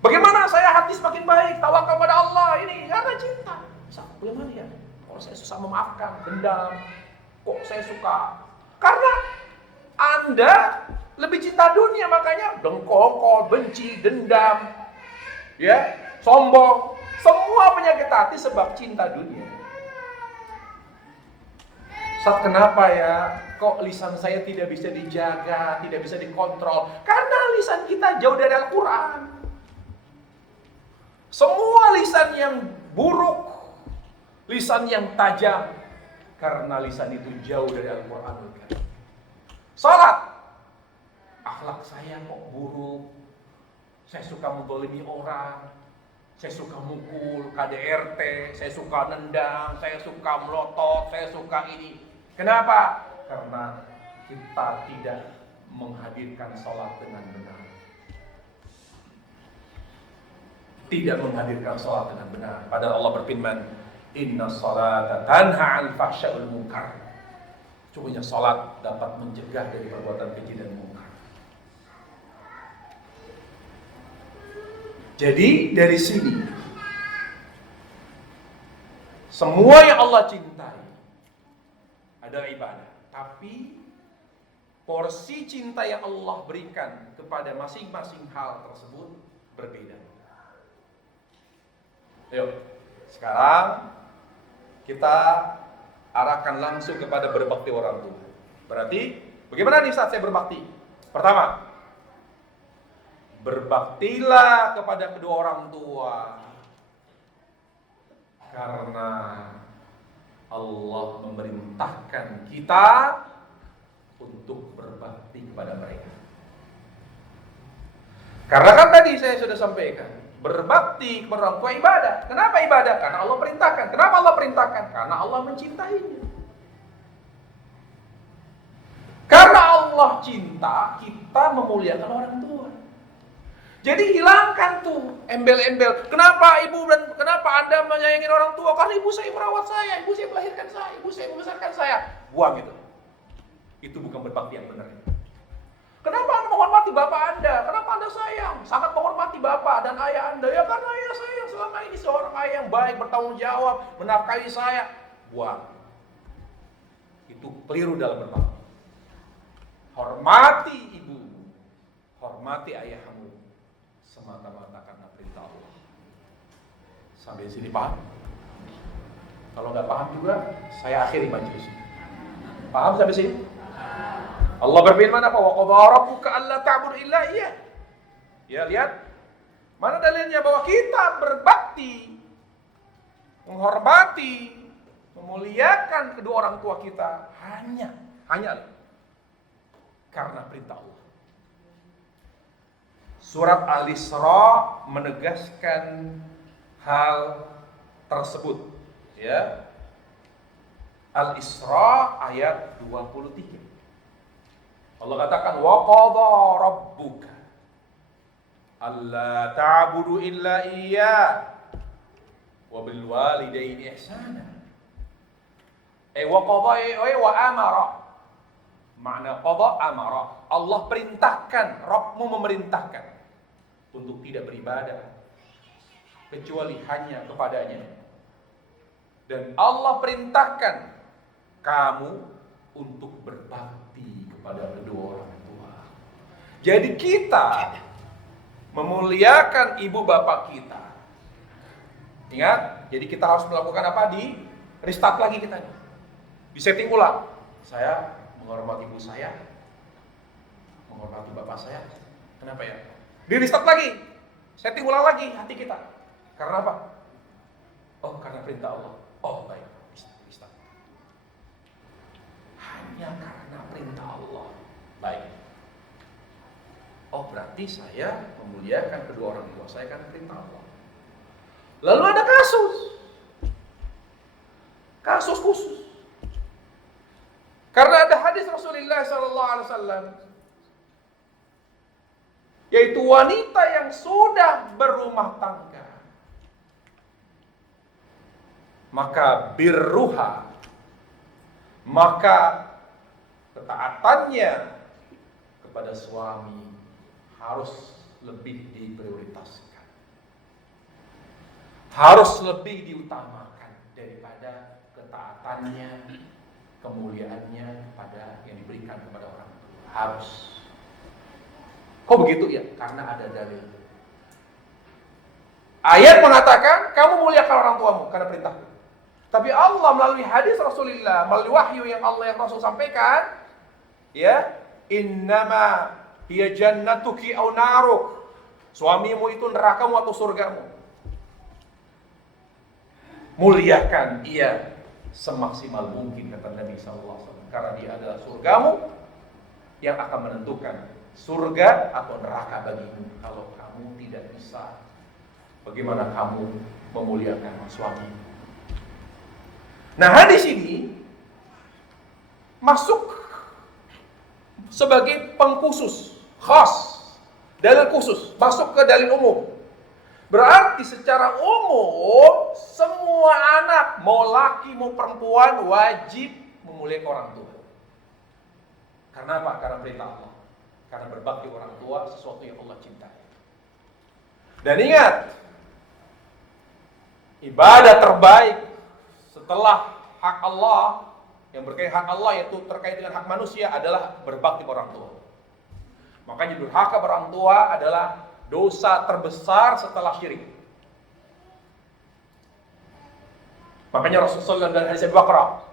Bagaimana saya hati semakin baik, tawakal pada Allah ini? Karena cinta. Bagaimana ya? Kalau saya susah memaafkan, dendam, kok saya suka? Karena Anda lebih cinta dunia, makanya dengkol, benci, dendam, ya, sombong. Semua penyakit hati sebab cinta dunia. Ustaz, kenapa ya? Kok lisan saya tidak bisa dijaga, tidak bisa dikontrol? Karena lisan kita jauh dari Al-Quran. Semua lisan yang buruk, lisan yang tajam, karena lisan itu jauh dari Al-Quran. Salat, akhlak saya kok buruk, saya suka menzalimi orang, saya suka mukul, KDRT, saya suka nendang, saya suka melotot, saya suka ini. Kenapa? Karena kita tidak menghadirkan sholat dengan benar. Tidak menghadirkan sholat dengan benar. Padahal Allah berfirman, Inna sholata tanha 'anil fahsya'i wal munkar. Sesungguhnya sholat dapat mencegah dari perbuatan keji dan munkar. Jadi dari sini semua yang Allah cintai adalah ibadah, tapi porsi cinta yang Allah berikan kepada masing-masing hal tersebut berbeda. Yuk, sekarang kita arahkan langsung kepada berbakti orang tua. Berarti bagaimana nih saat saya berbakti? Pertama, berbaktilah kepada kedua orang tua karena Allah memerintahkan kita untuk berbakti kepada mereka. Karena kan tadi saya sudah sampaikan, berbakti kepada orang tua ibadah. Kenapa ibadah? Karena Allah perintahkan. Kenapa Allah perintahkan? Karena Allah mencintainya. Karena Allah cinta, kita memuliakan orang tua. Jadi hilangkan tuh embel-embel. Kenapa ibu dan kenapa Anda menyayangi orang tua? Karena ibu saya merawat saya, ibu saya melahirkan saya, ibu saya membesarkan saya. Buang itu. Itu bukan berbakti yang benar. Kenapa Anda menghormati bapak Anda? Kenapa Anda sayang? Sangat menghormati bapak dan ayah Anda. Ya karena ayah saya yang selama ini seorang ayah yang baik, bertanggung jawab, menafkahi saya. Buang. keliru dalam berbakti. Hormati ibu, hormati ayahmu semata-mata karena perintah Allah. Sampai sini paham? Kalau nggak paham juga, saya akhiri majelis. Paham sampai sini? Allah berfirman apa? Wa qadha rabbuka alla ta'budu illa iyyah. Ya, lihat. Mana dalilnya bahwa kita berbakti, menghormati, memuliakan kedua orang tua kita hanya karena perintah Allah. Surat Al-Isra menegaskan hal tersebut, ya. Al-Isra ayat 23. Allah katakan wa qadha rabbuka alla ta'budu illa iyyah wa bil walidaini ihsana. Wa qadha wa amara. Makna qadha amara. Allah perintahkan, Rabbmu memerintahkan untuk tidak beribadah kecuali hanya kepadanya. Dan Allah perintahkan kamu untuk berbakti kepada kedua orang tua. Jadi kita memuliakan ibu bapak kita. Ingat, jadi kita harus melakukan apa? Di restart lagi kita. Di setting ulang. Saya menghormati ibu saya, menghormati bapak saya. Kenapa ya? Di restart lagi. Setting ulang lagi hati kita. Karena apa? Oh, karena perintah Allah. Oh, baik. Restart. Hanya karena perintah Allah. Baik. Oh, berarti saya memuliakan kedua orang tua saya karena perintah Allah. Lalu ada kasus khusus. Karena ada hadis Rasulullah SAW, yaitu wanita yang sudah berumah tangga, maka birruha, maka ketaatannya kepada suami harus lebih diprioritaskan, harus lebih diutamakan daripada ketaatannya, kemuliaannya kepada yang diberikan kepada orang tua. Harus. Kok begitu ya? Karena ada dalil. Ayat mengatakan kamu muliakan orang tuamu karena perintahku. Tapi Allah melalui hadis Rasulullah, melalui wahyu yang Allah yang Rasul sampaikan, ya, innama hiya jannatuki aw naruk. Suamimu itu nerakamu atau surgamu. Muliakan ia semaksimal mungkin, kata Nabi SAW, karena dia adalah surgamu yang akan menentukan surga atau neraka bagimu. Kalau kamu tidak bisa, bagaimana kamu memuliakan suami? Nah, hadis ini masuk sebagai pengkhusus, khas, dalil khusus, masuk ke dalil umum. Berarti secara umum semua anak, mau laki mau perempuan, wajib memuliakan orang tua. Karena apa? Karena perintah Allah. Karena berbakti orang tua sesuatu yang Allah cintai. Dan ingat, ibadah terbaik setelah hak Allah, yang berkait hak Allah yaitu terkait dengan hak manusia, adalah berbakti orang tua. Makanya durhaka orang tua adalah dosa terbesar setelah syirik. Makanya Rasulullah dalam hadis Abu Bakar,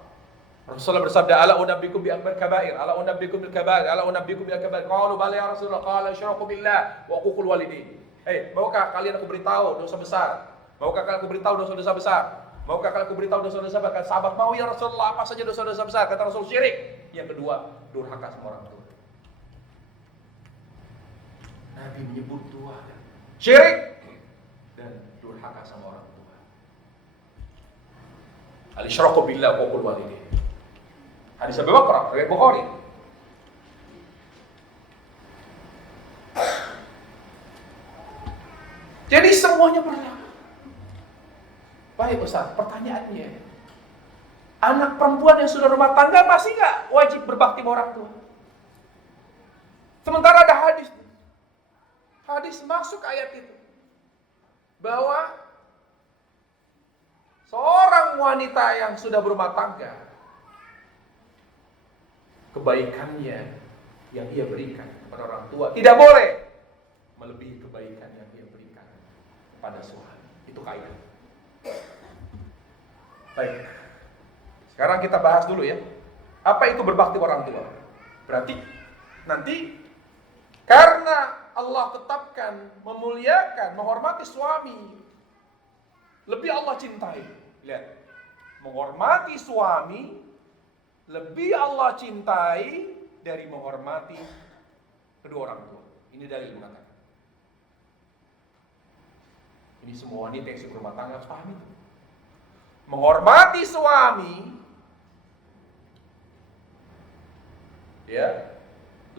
Rasulullah bersabda, ala unabbikum bi akbar kabair, ala unabbikum bil kabair, ala unabbikum bil kabair. Qalu bala ya Rasulullah, qala isyraku billah wa uququl walidain. Maukah kalian aku beritahu dosa besar? Maukah kalian aku beritahu dosa-dosa besar? Maukah kalian aku beritahu dosa-dosa besar? Kata sahabat, mau ya Rasulullah, apa saja dosa-dosa besar? Kata Rasul, syirik. Yang kedua, durhaka sama orang tua. Nabi menyebut dua, syirik dan durhaka sama orang tua. Al-isyraku billah wa uququl walidain. Hadis Abu Bakar, riwayat Bukhari. Jadi semuanya berlaku. Baik Ustaz, pertanyaannya, anak perempuan yang sudah rumah tangga masih nggak wajib berbakti sama orang tua? Sementara ada hadis masuk ayat itu, bahwa seorang wanita yang sudah berumah tangga kebaikannya yang ia berikan kepada orang tua tidak boleh melebihi kebaikan yang ia berikan kepada suami. Itu kaidah. Baik. Sekarang kita bahas dulu ya. Apa itu berbakti orang tua? Berarti nanti karena Allah tetapkan, memuliakan, menghormati suami, lebih Allah cintai. Lihat. Menghormati suami lebih Allah cintai dari menghormati kedua orang tua. Ini dalil mengatakan. Ini semua wanita yang berumah tangga harus paham itu. Menghormati suami ya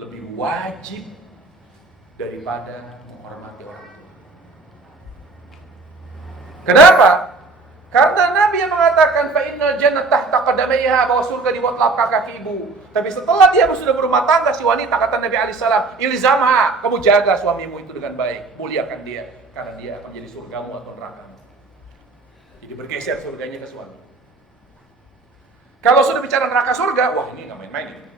lebih wajib daripada menghormati orang tua. Kenapa? Karena Nabi yang mengatakan fa innal jannata tahta qadamaiha, bahwa surga di bawah telapak kaki ibu. Tapi setelah dia sudah berumah tangga si wanita, kata Nabi alaihi salam, ilzamha, kamu jaga suamimu itu dengan baik, muliakan dia karena dia akan menjadi surgamu atau nerakamu. Jadi bergeser surganya ke suami. Kalau sudah bicara neraka surga, wah ini nggak main-main ini.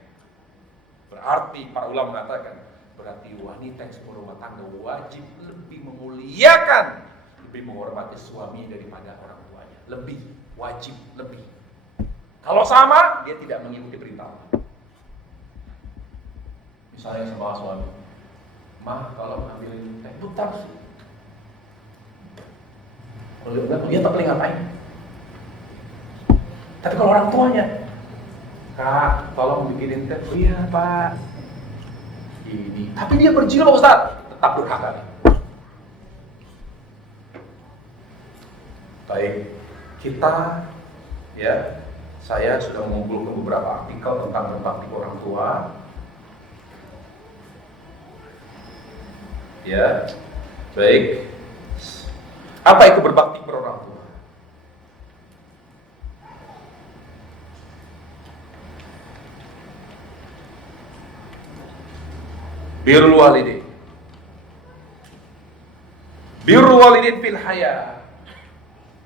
Berarti para ulama mengatakan, berarti wanita yang berumah tangga wajib lebih memuliakan, lebih menghormati suami daripada orang tuanya. Lebih, wajib, lebih. Kalau sama, dia tidak mengikuti perintah Allah. Misalnya sama suami, mah kalau ambilin teh, bentar sih. Kalau dia tak boleh ngapain. Tapi kalau orang tuanya, Kak, tolong bikinin teh. Oh, iya Pak. Ini. Tapi dia berjilbab Ustaz, tetap durhaka. Baik, kita ya, saya sudah mengumpulkan beberapa artikel tentang berbakti orang tua. Ya, baik. Apa itu berbakti kepada orang tua? Birrul walidin. Birrul walidin fil haya.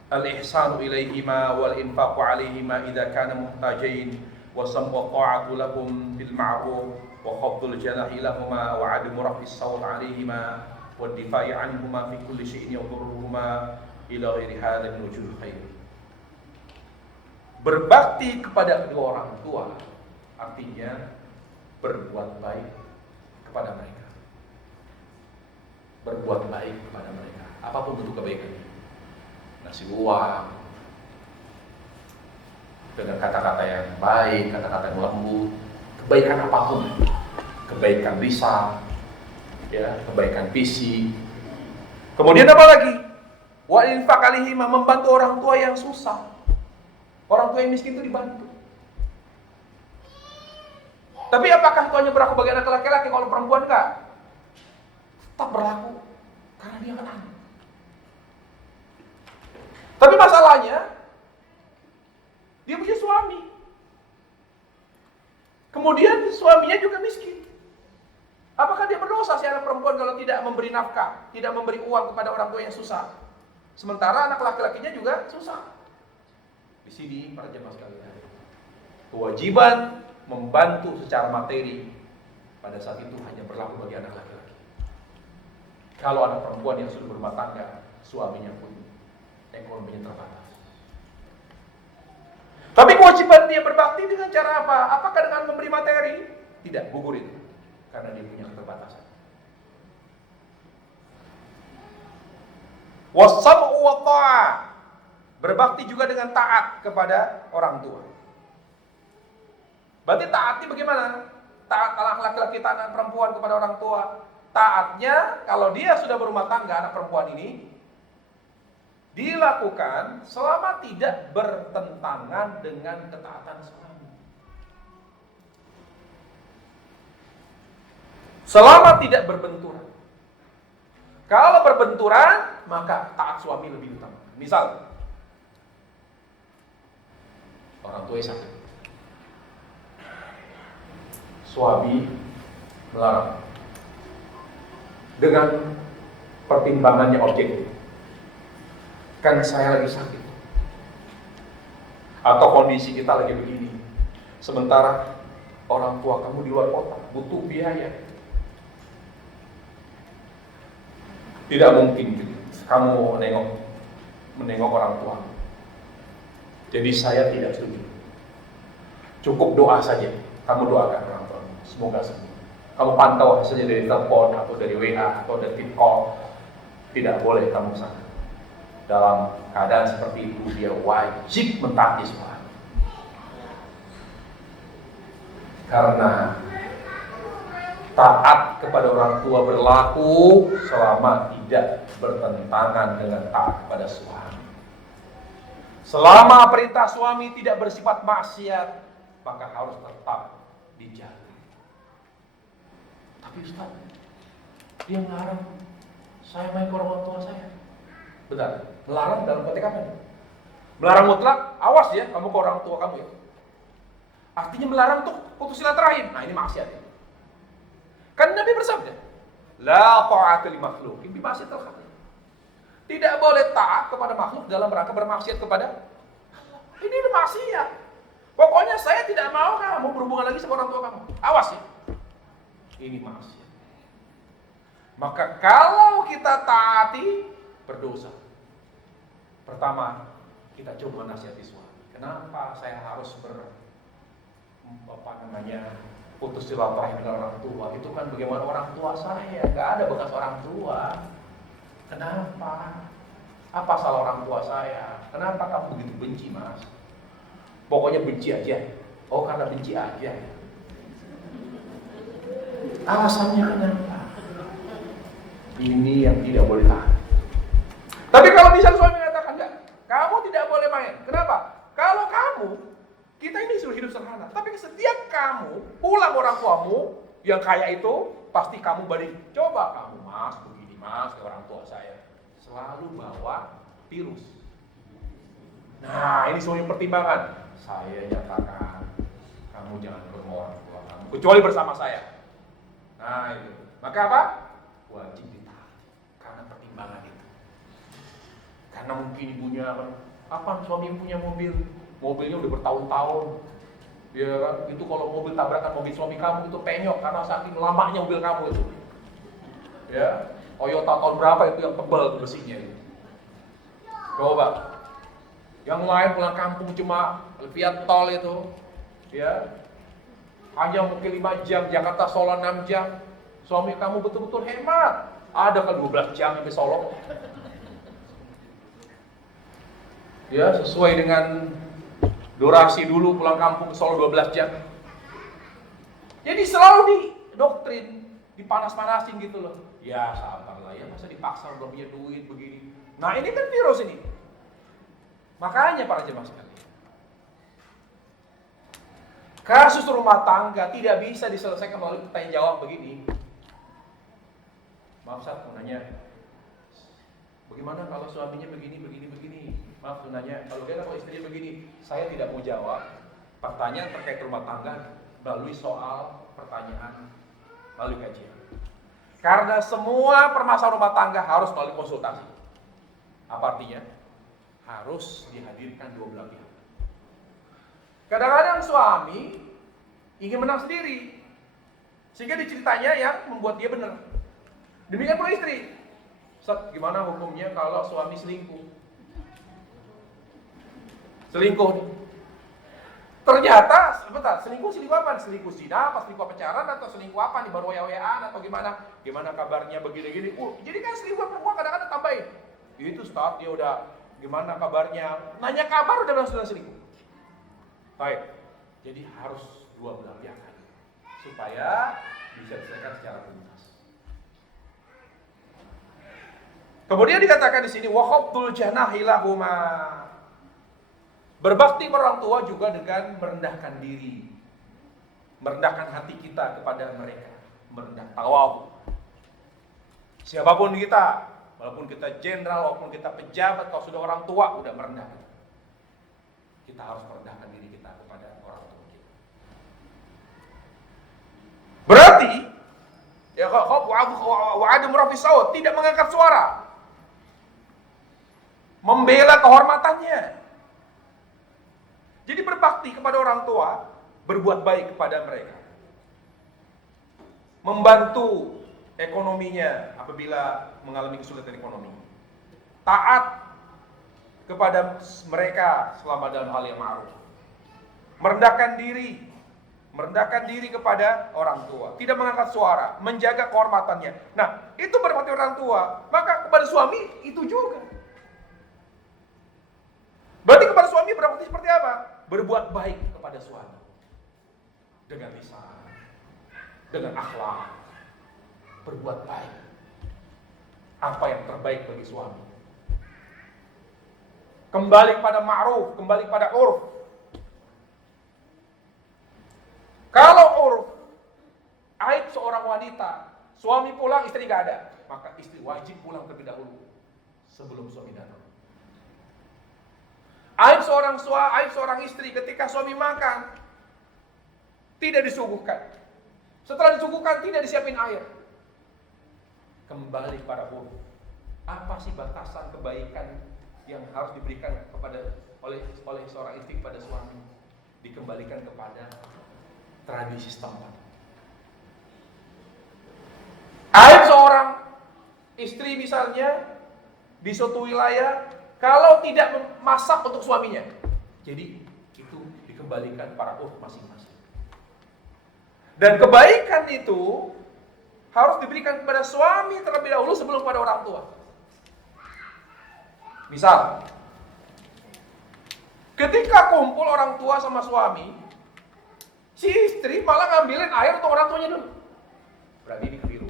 Al-ihsanu ilaihima wal infaqu alaihima idza kana muhtajain wa sam'u ta'atu lahum bil ma'ruf wa khafdul janahi lahumā wa 'adamu raf'is sawt 'alaihima wa ad-difa'i 'anhumā fi kulli shay'in yadurruhumā ila ghairi hadha min wujuhil khair. Berbakti kepada kedua orang tua artinya berbuat baik kepada mereka. Berbuat baik kepada mereka, apapun bentuk kebaikannya. Ngasih uang dengan kata-kata yang baik, kata-kata yang lembut, kebaikan apapun, kebaikan lisan, ya, kebaikan fisik. Kemudian apa lagi? Wa infaq alaihima, membantu orang tua yang susah, orang tua yang miskin itu dibantu. Tapi apakah itu hanya berlaku bagi anak laki-laki, kalau perempuan enggak? Tetap berlaku karena dia kan anak. Tapi masalahnya, dia punya suami. Kemudian suaminya juga miskin. Apakah dia berdosa si anak perempuan kalau tidak memberi nafkah, tidak memberi uang kepada orang tua yang susah? Sementara anak laki-lakinya juga susah. Di sini para jemaah sekalian, kewajiban membantu secara materi pada saat itu hanya berlaku bagi anak laki-laki. Kalau anak perempuan yang sudah berumah tangga, suaminya pun ekonominya terbatas. Tapi kewajiban dia berbakti dengan cara apa? Apakah dengan memberi materi? Tidak, gugur itu. Karena dia punya keterbatasan. Wassam'u wa ta'ah. Berbakti juga dengan taat kepada orang tua. Berarti taatnya bagaimana? Taat anak laki-laki, taat anak perempuan kepada orang tua. Taatnya kalau dia sudah berumah tangga, anak perempuan ini dilakukan selama tidak bertentangan dengan ketaatan suami. Selama tidak berbenturan. Kalau berbenturan, maka taat suami lebih utama. Misal, orang tua sakit, suami melarang dengan pertimbangannya objektif. Kan saya lagi sakit, atau kondisi kita lagi begini. Sementara Orang tua kamu di luar kota, butuh biaya. Tidak mungkin kamu menengok orang tua. Jadi saya tidak setuju. Cukup doa saja. Kamu doakan orang tua, semoga sembuh. Kamu pantau hasilnya dari telepon atau dari WA atau dari call. Tidak boleh kamu sana. Dalam keadaan seperti itu dia wajib mentaati suami. Karena taat kepada orang tua berlaku selama tidak bertentangan dengan taat kepada suami. Selama perintah suami tidak bersifat maksiat, maka harus tetap dijaga. Tapi Ustaz, dia melarang saya main ke orang tua saya. Benar, melarang dalam konteks apa? Melarang mutlak, awas ya kamu ke orang tua kamu ya. Artinya melarang untuk putus silaturahim. Nah ini maksiat ya. Kan Nabi bersabda, la ta'ata li makhluqin bi ma'siyatil khaliq. Tidak boleh taat kepada makhluk dalam rangka bermaksiat kepada Allah. Ini maksiat. Pokoknya saya tidak mau kamu berhubungan lagi sama orang tua kamu. Awas ya. Ini maksiat. Maka kalau kita taati, berdosa. Pertama, kita coba nasihati suami. Kenapa saya harus putus silaturahim dengan orang tua? Itu kan bagaimana orang tua saya, nggak ada bekas orang tua. Kenapa? Apa salah orang tua saya? Kenapa kamu begitu benci, Mas? Pokoknya benci aja. Oh, karena benci aja. Alasannya kenapa? Ini yang tidak boleh tahan. Tapi kalau misalnya suami mengatakan enggak, kamu tidak boleh main. Kenapa? Kalau kamu, kita ini sudah hidup sederhana. Tapi setiap kamu pulang orang tuamu yang kaya itu, pasti kamu balik. Coba kamu, Mas, begini Mas, ke orang tua saya. Selalu bawa virus. Nah, ini semuanya pertimbangan. Saya nyatakan, kamu jangan bertemu orang tua kamu, kecuali bersama saya. Nah, itu. Maka apa? Wajib ditaati. Karena pertimbangan itu. Karena mungkin ibunya apa suami yang punya mobilnya udah bertahun-tahun. Ya kan? Itu kalau mobil tabrakan mobil suami kamu itu penyok karena saking lamanya mobil kamu itu. Ya, Toyota tahun berapa itu yang tebal besinya itu. Coba. Yang lain pulang kampung cuma Fiat Tol itu. Ya. Hanya mungkin 5 jam, Jakarta Solo 6 jam. Suami kamu betul-betul hemat. Ada kan 12 jam sampai Solo. Ya, sesuai dengan durasi dulu pulang kampung ke Solo 12 jam. Jadi selalu didoktrin, dipanas-panasin gitu loh. Ya sabarlah ya, masa dipaksa belum punya duit begini. Nah ini kan virus ini. Makanya para jemaah sekalian, kasus rumah tangga tidak bisa diselesaikan melalui pertanyaan jawab begini. Maaf Ustaz, mau nanya, bagaimana kalau suaminya begini? Maaf nanya, kalau istrinya begini, saya tidak mau jawab pertanyaan terkait rumah tangga melalui soal pertanyaan melalui kajian. Karena semua permasalahan rumah tangga harus melalui konsultasi. Apa artinya? Harus dihadirkan dua belah pihak. Kadang-kadang suami ingin menang sendiri, sehingga diceritanya yang membuat dia benar. Demikian pula istri. Ustaz, gimana hukumnya kalau suami selingkuh? Selingkuh nih. Ternyata, sebentar, selingkuh apa? Selingkuh zina, apa selingkuh pacaran, atau selingkuh apa nih, baru WA-WAan atau gimana? Gimana kabarnya begini-gini? Jadi kan selingkuh perempuan kadang-kadang tambahin. Itu start dia udah gimana kabarnya? Nanya kabar udah bilang sudah selingkuh. Baik. Jadi harus dua belah pihak supaya bisa diselesaikan secara tuntas. Kemudian dikatakan di sini wa khabdul janahi lahuma. Berbakti orang tua juga dengan merendahkan diri, merendahkan hati kita kepada mereka, merendah tawadu. Siapapun kita, walaupun kita jenderal, walaupun kita pejabat, kalau sudah orang tua, udah merendah. Kita harus merendahkan diri kita kepada orang tua kita. Berarti, ya wa'adum rafi saut, tidak mengangkat suara, membela kehormatannya. Jadi berbakti kepada orang tua, berbuat baik kepada mereka. membantu ekonominya apabila mengalami kesulitan ekonomi, taat kepada mereka selama dalam hal yang ma'ruf, merendahkan diri kepada orang tua, tidak mengangkat suara, menjaga kehormatannya. Nah, itu berarti orang tua, maka kepada suami itu juga. Berarti kepada suami berarti seperti apa? Berbuat baik kepada suami dengan lisan, dengan akhlak, berbuat baik. Apa yang terbaik bagi suami? Kembali pada ma'ruf, kembali pada urf. Kalau urf, aib seorang wanita, suami pulang, istri gak ada, maka istri wajib pulang terlebih dahulu sebelum suami datang. Aib seorang istri ketika suami makan tidak disuguhkan. Setelah disuguhkan tidak disiapin air. Kembali pada urf. Apa sih batasan kebaikan yang harus diberikan oleh seorang istri kepada suami? Dikembalikan kepada tradisi setempat. Aib seorang istri misalnya di suatu wilayah kalau tidak memasak untuk suaminya, jadi itu dikembalikan para urf masing-masing. Dan kebaikan itu harus diberikan kepada suami terlebih dahulu sebelum pada orang tua. Misal, ketika kumpul orang tua sama suami, si istri malah ngambilin air untuk orang tuanya dulu. Berarti ini keliru.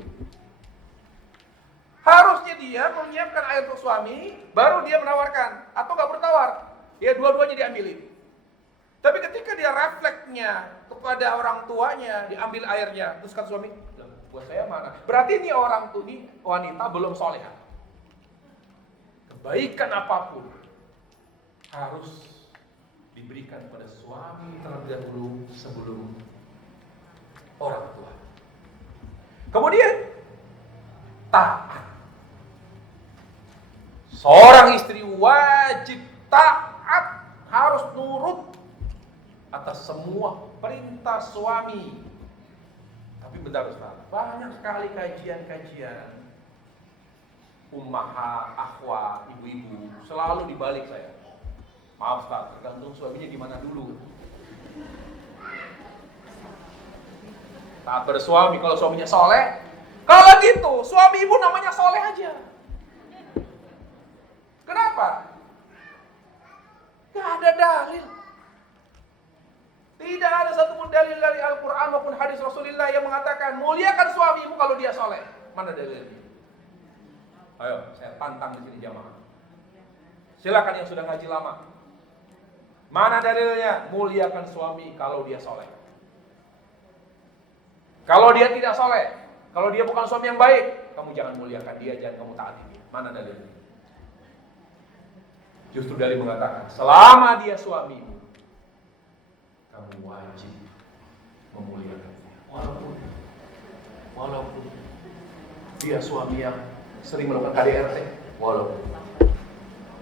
Harusnya dia menyiapkan air untuk suami, baru dia menawarkan. Atau gak bertawar, ya dua-duanya diambilin. Tapi ketika dia refleksnya kepada orang tuanya, diambil airnya, terus kata suami, buat saya mana? Berarti ini orang tua, ini wanita belum solehah. Kebaikan apapun harus diberikan pada suami terlebih dahulu sebelum orang tua. Kemudian taat. Seorang istri wajib taat, harus nurut atas semua perintah suami. Tapi bentar Ustaz, banyak sekali kajian-kajian ummahat, akhwat, ibu-ibu selalu dibalik saya. Maaf Ustaz, tergantung suaminya di mana dulu. Taat pada suami, kalau suaminya soleh, kalau gitu suami ibu namanya soleh aja. Kenapa? Gak ada dalil. Tidak ada satupun dalil dari Al-Quran maupun hadis Rasulullah yang mengatakan muliakan suamimu kalau dia soleh. Mana dalilnya? Ayo, saya tantang di sini jamaah. Silakan yang sudah ngaji lama. Mana dalilnya? Muliakan suami kalau dia soleh. Kalau dia tidak soleh, kalau dia bukan suami yang baik, kamu jangan muliakan dia, jangan kamu taati dia. Mana dalilnya? Justru dalil mengatakan, selama dia suamimu, kamu wajib memuliakan dia. Walaupun dia suami yang sering melakukan KDRT,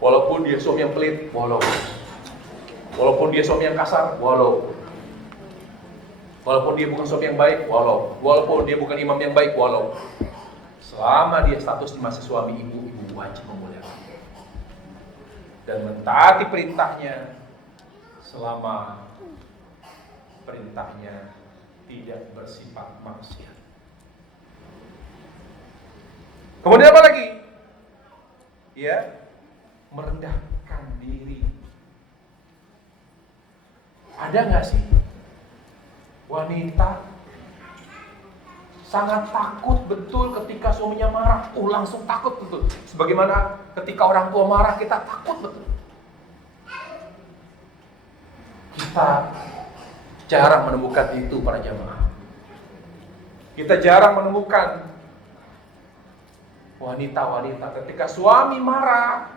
walaupun dia suami yang pelit, walaupun dia suami yang kasar, walaupun dia bukan suami yang baik, walaupun dia bukan imam yang baik, selama dia statusnya masih suami ibu wajib memuliakan dia dan mentaati perintahnya selama perintahnya tidak bersifat maksiat. Kemudian apa lagi? Ya, merendahkan diri. Ada nggak sih wanita sangat takut betul ketika suaminya marah? Langsung takut betul. Sebagaimana ketika orang tua marah kita takut betul. Kita jarang menemukan itu para jamaah. Kita jarang menemukan wanita-wanita ketika suami marah,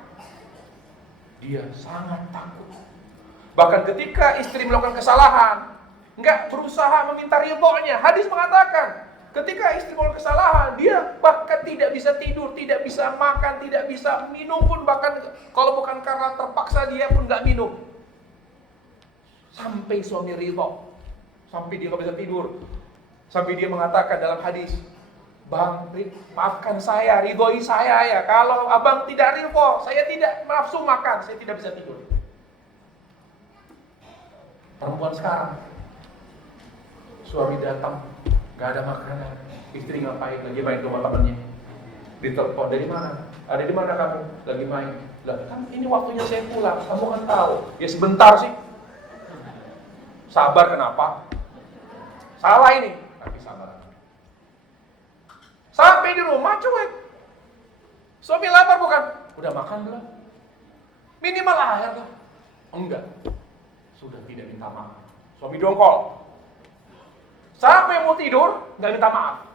dia sangat takut. Bahkan ketika istri melakukan kesalahan, enggak berusaha meminta ridhonya. Hadis mengatakan, ketika istri melakukan kesalahan, dia bahkan tidak bisa tidur, tidak bisa makan, tidak bisa minum pun, bahkan kalau bukan karena terpaksa dia pun enggak minum. Sampai suami ridho, sampai dia enggak bisa tidur, Sampai dia mengatakan dalam hadis, "Bang, maafkan saya, ridhoi saya ya. Kalau abang tidak ridho, saya tidak nafsu makan, saya tidak bisa tidur." Perempuan sekarang, suami datang, gak ada makanan, istri ngapain? Lagi main sama temannya. Ditelepon, dari mana? Ada di mana kamu? Lagi main. Lah, kan ini waktunya saya pulang, kamu kan tahu. Ya sebentar sih. Sabar kenapa? Salah ini, tapi sabar. Sampai di rumah cuek. Suami lapar bukan? Udah makan belum? Minimal air lah. Enggak. Sudah tidak minta maaf. Suami dongkol. Sampai mau tidur, nggak minta maaf.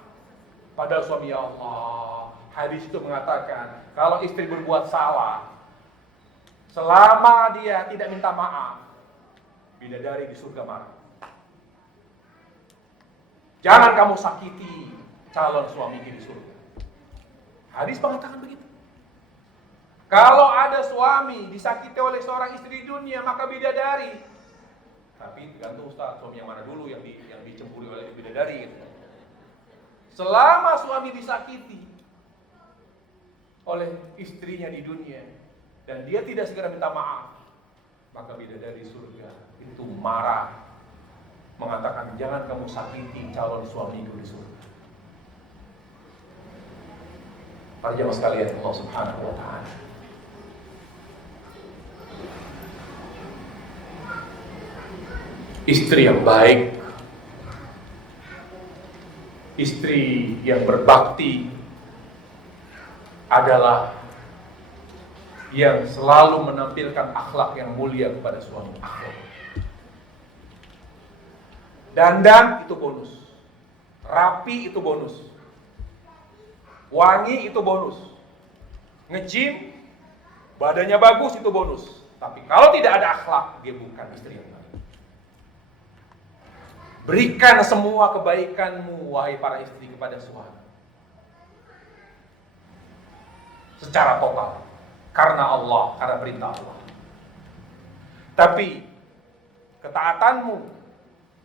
Padahal suami, ya Allah, hadis itu mengatakan, kalau istri berbuat salah, selama dia tidak minta maaf, bidadari di surga marah. Jangan kamu sakiti calon suami di surga. Hadis mengatakan begitu. Kalau ada suami disakiti oleh seorang istri di dunia, maka bidadari. Tapi tergantung Ustaz, suami yang mana dulu yang dicemburi oleh bidadari gitu. Selama suami disakiti oleh istrinya di dunia dan dia tidak segera minta maaf, maka bidadari surga itu marah, mengatakan jangan kamu sakiti calon suamiku di surga. Para jamaah sekalian, Allah Subhanahu wa taala istri yang baik, istri yang berbakti adalah yang selalu menampilkan akhlak yang mulia kepada suami. Dandan itu bonus, rapi itu bonus, wangi itu bonus, nge-gym, badannya bagus itu bonus. Tapi kalau tidak ada akhlak, dia bukan istri yang baik. Berikan semua kebaikanmu, wahai para istri, kepada suami secara total, karena Allah, karena perintah Allah. Tapi ketaatanmu,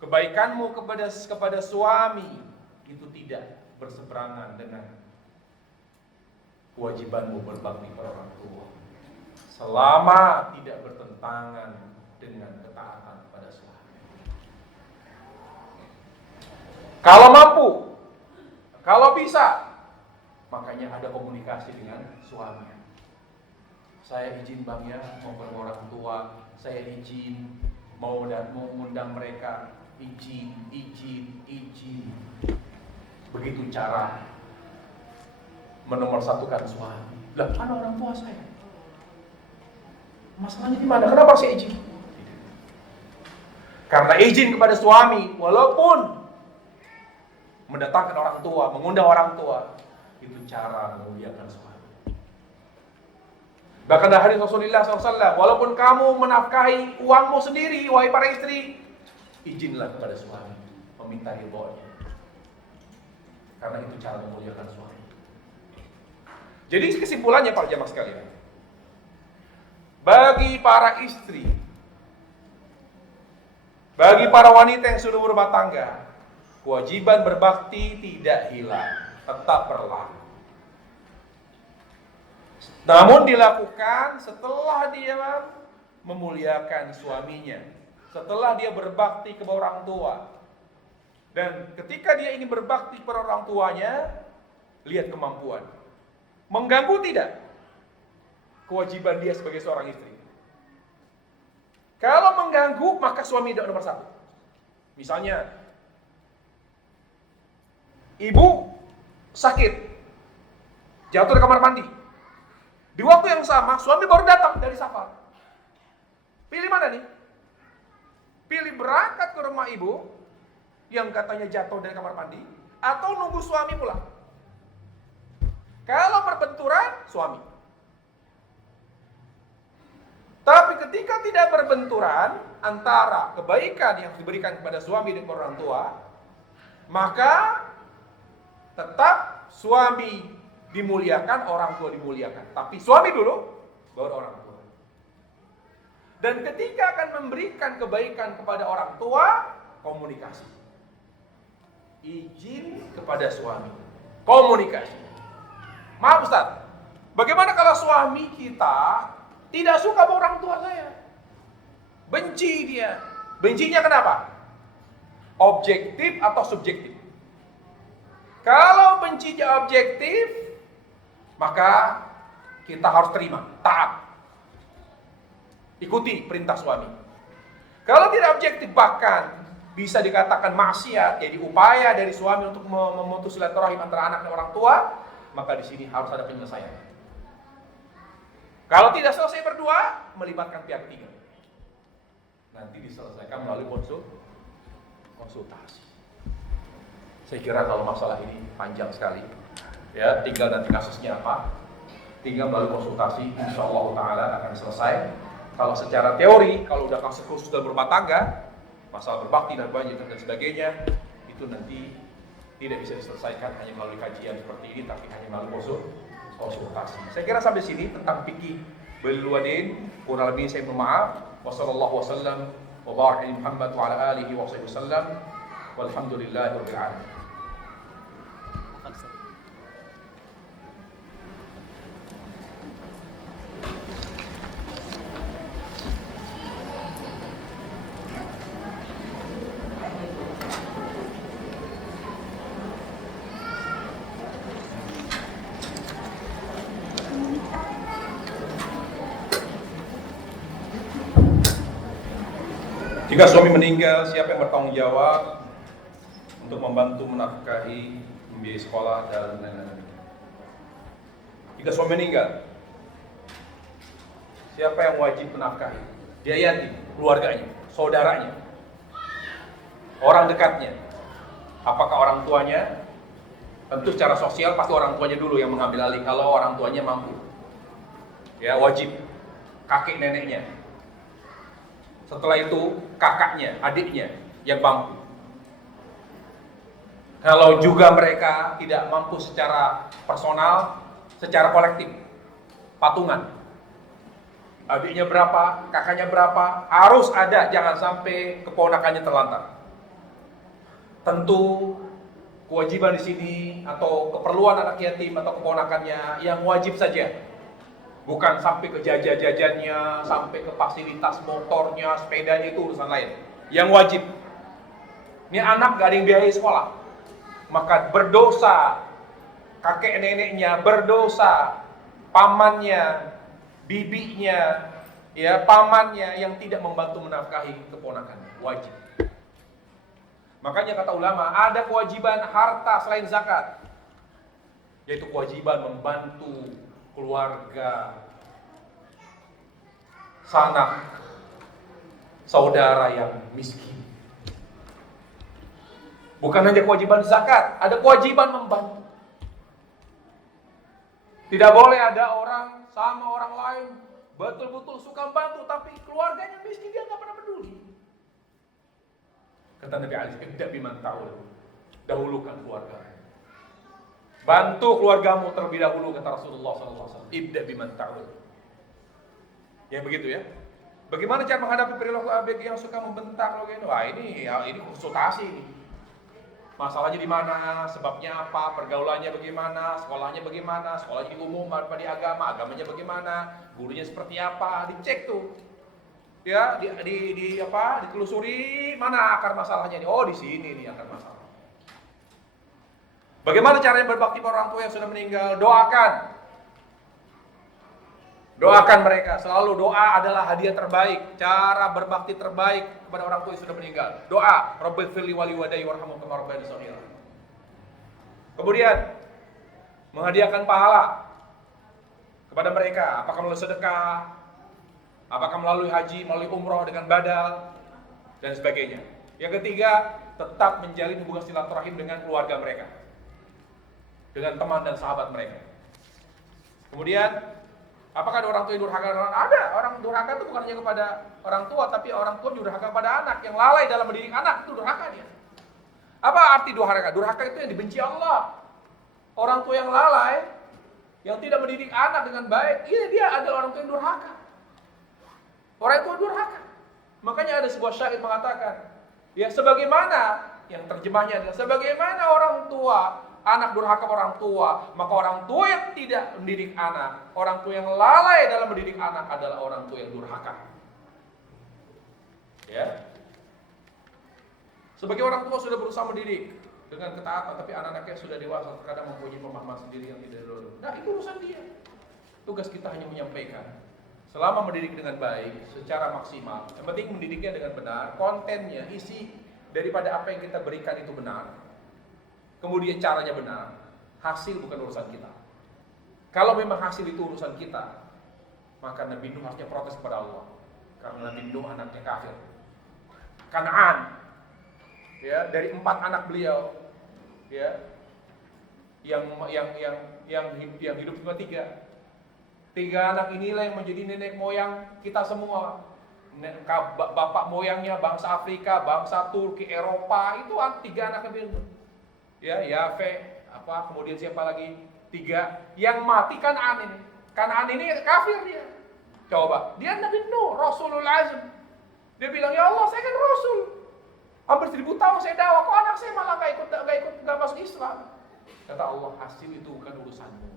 kebaikanmu kepada suami itu tidak berseberangan dengan kewajibanmu berbakti pada orang tua, selama tidak bertentangan dengan ketaatan pada suami. Kalau mampu, kalau bisa, makanya ada komunikasi dengan suami. Saya izin bang ya, mau ke orang tua, saya izin mau mengundang mereka, izin. Begitu cara menomorsatukan suami. Lah, mana orang tua saya? Masalahnya di mana? Kenapa saya izin? Karena izin kepada suami, walaupun mendatangkan orang tua, mengundang orang tua, itu cara memuliakan suami. Bahkan dari hadis Rasulullah SAW, walaupun kamu menafkahi uangmu sendiri, wahai para istri, izinlah kepada suami, meminta ridhonya. Karena itu cara memuliakan suami. Jadi kesimpulannya para jamaah sekalian, bagi para istri, bagi para wanita yang sudah berumah tangga, kewajiban berbakti tidak hilang, tetap berlaku. Namun dilakukan setelah dia memuliakan suaminya, setelah dia berbakti kepada orang tua. Dan ketika dia ingin berbakti kepada orang tuanya, lihat kemampuan. Mengganggu tidak kewajiban dia sebagai seorang istri? Kalau mengganggu, maka suami tidak nomor satu. Misalnya, ibu sakit, jatuh di kamar mandi. Di waktu yang sama, suami baru datang dari safar. Pilih mana nih? Pilih berangkat ke rumah ibu yang katanya jatuh dari kamar mandi, atau nunggu suami pulang? Kalau berbenturan, suami. Tapi ketika tidak berbenturan antara kebaikan yang diberikan kepada suami dan orang tua, maka tetap suami dimuliakan, orang tua dimuliakan. Tapi suami dulu, baru orang tua. Dan ketika akan memberikan kebaikan kepada orang tua, komunikasi. izin kepada suami. Komunikasi. Maaf Ustaz, bagaimana kalau suami kita tidak suka sama orang tua saya? Benci dia. Bencinya kenapa? Objektif atau subjektif? Kalau bencinya objektif, maka kita harus terima, taat. Ikuti perintah suami. Kalau tidak objektif, bahkan bisa dikatakan maksiat, jadi upaya dari suami untuk memutus silaturahim antara anak dan orang tua, maka di sini harus ada penyelesaian. Kalau tidak selesai berdua, melibatkan pihak ketiga. Nanti diselesaikan melalui konsultasi. Saya kira kalau masalah ini panjang sekali, ya tinggal nanti kasusnya apa, tinggal melalui konsultasi, insya Allah Taala akan selesai. Kalau secara teori, kalau udah kasus khusus dalam rumah tangga, masalah berbakti dan banyak dan sebagainya, itu nanti tidak bisa diselesaikan hanya melalui kajian seperti ini, tapi hanya melalui konsultasi. Saya kira sampai sini tentang fikih birrul walidain, kurang lebih saya mohon maaf. Wassallallahu wasallam wa baraka ala Muhammad wa ala alihi wa sahbihi wasallam. Walhamdulillahirabbil alamin. Jika suami meninggal, siapa yang bertanggung jawab untuk membantu menafkahi, membiayai sekolah dan lain-lain? Jika suami meninggal, siapa yang wajib menafkahi? Dia yatim, keluarganya, saudaranya, orang dekatnya. Apakah orang tuanya? Tentu secara sosial pasti orang tuanya dulu yang mengambil alih kalau orang tuanya mampu. Ya, wajib. Kakek neneknya. Setelah itu kakaknya, adiknya yang mampu. Kalau juga mereka tidak mampu secara personal, secara kolektif, patungan. Adiknya berapa, kakaknya berapa, harus ada, jangan sampai keponakannya terlantar. Tentu kewajiban di sini atau keperluan anak yatim atau keponakannya yang wajib saja. Bukan sampai ke jajan-jajannya, sampai ke fasilitas motornya, sepedanya, itu urusan lain. Yang wajib. Ini anak gak ada yang biayai sekolah, maka berdosa kakek neneknya, berdosa pamannya, bibinya, ya pamannya yang tidak membantu menafkahi keponakannya. Wajib. Makanya kata ulama, ada kewajiban harta selain zakat, yaitu kewajiban membantu keluarga, sanak, saudara yang miskin. Bukan hanya kewajiban zakat, ada kewajiban membantu. Tidak boleh ada orang sama orang lain betul-betul suka membantu, tapi keluarganya miskin, dia nggak pernah peduli. Kata Nabi Ali, tidak biman ta'ul, dahulukan keluarga. Bantu keluargamu terlebih dahulu, kata Rasulullah SAW. Ibda biman ta'ul. Ya begitu ya. Bagaimana cara menghadapi perilaku ABG yang suka membentak? Wah ini konsultasi ini. Masalahnya di mana? Sebabnya apa? Pergaulannya bagaimana? Sekolahnya bagaimana? Sekolahnya di umum apa di agama? Agamanya bagaimana? Gurunya seperti apa? Dicek tuh. Ya, ditelusuri mana akar masalahnya nih. Oh, di sini nih akar masalah. Bagaimana caranya berbakti pada orang tua yang sudah meninggal? Doakan. Doakan mereka. Selalu doa adalah hadiah terbaik. Cara berbakti terbaik kepada orang tua yang sudah meninggal. Doa. Rabbighfirli wa liwalidayya warhamhum kama rabbayani shaghira. Kemudian menghadiahkan pahala kepada mereka. Apakah melalui sedekah? Apakah melalui haji, melalui umroh dengan badal dan sebagainya. Yang ketiga, tetap menjalin hubungan silaturahim dengan keluarga mereka, dengan teman dan sahabat mereka. Kemudian, apakah ada orang tua yang durhaka? Ada. Orang durhaka itu bukan hanya kepada orang tua, tapi orang tua juga durhaka pada anak. Yang lalai dalam mendidik anak, itu durhaka dia. Apa arti durhaka? Durhaka itu yang dibenci Allah. Orang tua yang lalai, yang tidak mendidik anak dengan baik, dia adalah orang tua yang durhaka. Orang tua durhaka. Makanya ada sebuah syair mengatakan, ya sebagaimana yang terjemahnya adalah sebagaimana orang tua, anak durhaka orang tua, maka orang tua yang tidak mendidik anak, orang tua yang lalai dalam mendidik anak adalah orang tua yang durhaka. Ya. Sebagai orang tua sudah berusaha mendidik dengan ketaatan, tapi anak-anaknya sudah dewasa, terkadang mempunyai pemahaman sendiri yang tidak lurus. Nah, itu urusan dia. Tugas kita hanya menyampaikan. Selama mendidik dengan baik, secara maksimal, yang penting mendidiknya dengan benar, kontennya, isi daripada apa yang kita berikan itu benar. Kemudian caranya benar, hasil bukan urusan kita. Kalau memang hasil itu urusan kita, maka Nabi Nuh harusnya protes kepada Allah. Karena Nabi Nuh anaknya kafir. Kan'an, ya, dari 4 anak beliau, ya, yang hidup cuma 3. 3 anak inilah yang menjadi nenek moyang kita semua. Bapak moyangnya bangsa Afrika, bangsa Turki, Eropa, itu 3 anak Nabi Nuh. Ya, Yafe, kemudian siapa lagi? 3 yang mati Kan'an ini. Kan'an ini kafir dia. Coba, dia Nabi Nuh, Rasulul Azm. Dia bilang, ya Allah, saya kan Rasul. Hampir 1000 tahun saya dakwah, kok anak saya malah gak masuk Islam? Kata Allah, hasil itu bukan urusanmu.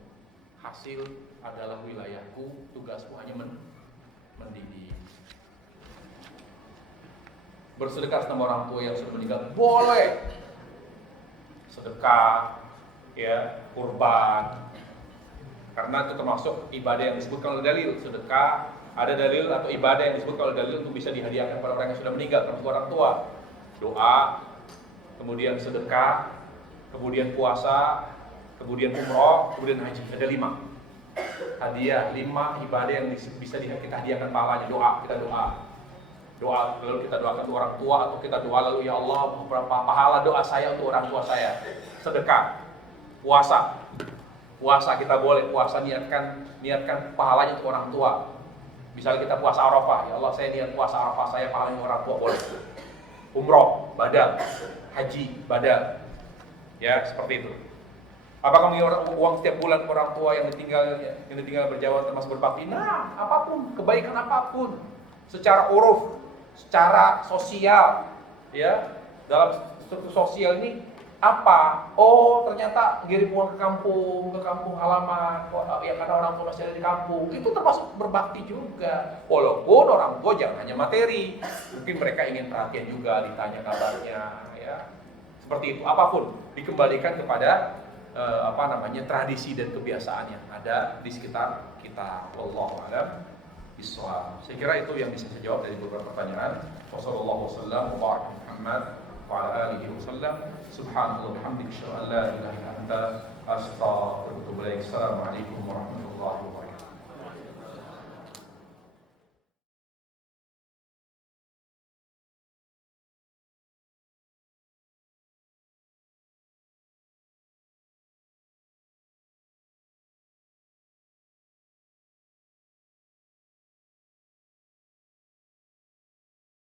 Hasil adalah wilayahku, tugasku hanya mendidik. Bersedekah sama orang tua yang sudah meninggal boleh. Sedekah, ya, kurban. Karena itu termasuk ibadah yang disebutkan oleh dalil. Sedekah, ada dalil atau ibadah yang disebutkan oleh dalil untuk bisa dihadiahkan kepada orang yang sudah meninggal, termasuk orang tua. Doa, kemudian sedekah, kemudian puasa, kemudian umroh, kemudian haji. Ada 5 hadiah, 5 ibadah yang bisa kita hadiahkan pahalanya. Doa, kita doa, lalu kita doakan untuk orang tua, atau kita doa lalu, ya Allah, berapa pahala doa saya untuk orang tua saya. Sedekah, puasa kita boleh puasa, niatkan pahalanya untuk orang tua. Misalnya kita puasa Arafah, ya Allah, saya niat puasa Arafah, saya pahalanya orang tua, boleh. Umroh, badal, haji, badal, ya, seperti itu. Apakah mengirim uang setiap bulan ke orang tua yang ditinggal berjauhan termasuk berbakti? Nah, apapun, kebaikan apapun, secara uruf, secara sosial, ya, dalam struktur sosial ini apa? Oh, ternyata ngirim uang ke kampung halaman, ya, karena orang tua masih ada di kampung, itu termasuk berbakti juga. Walaupun orang tua jangan hanya materi, mungkin mereka ingin perhatian juga, ditanya kabarnya, ya, seperti itu. Apapun dikembalikan kepada tradisi dan kebiasaan yang ada di sekitar kita. Wallahu a'lam bishawab. Saya kira itu yang bisa saya jawab dari beberapa pertanyaan. Wassallallahu wasallam wa baraka Muhammad wa ala alihi wasallam. Subhanallah bihamdihi, asyhadu an la ilaha illa anta, astaghfiruka wa atubu ilaik. Assalamualaikum warahmatullahi wabarakatuh.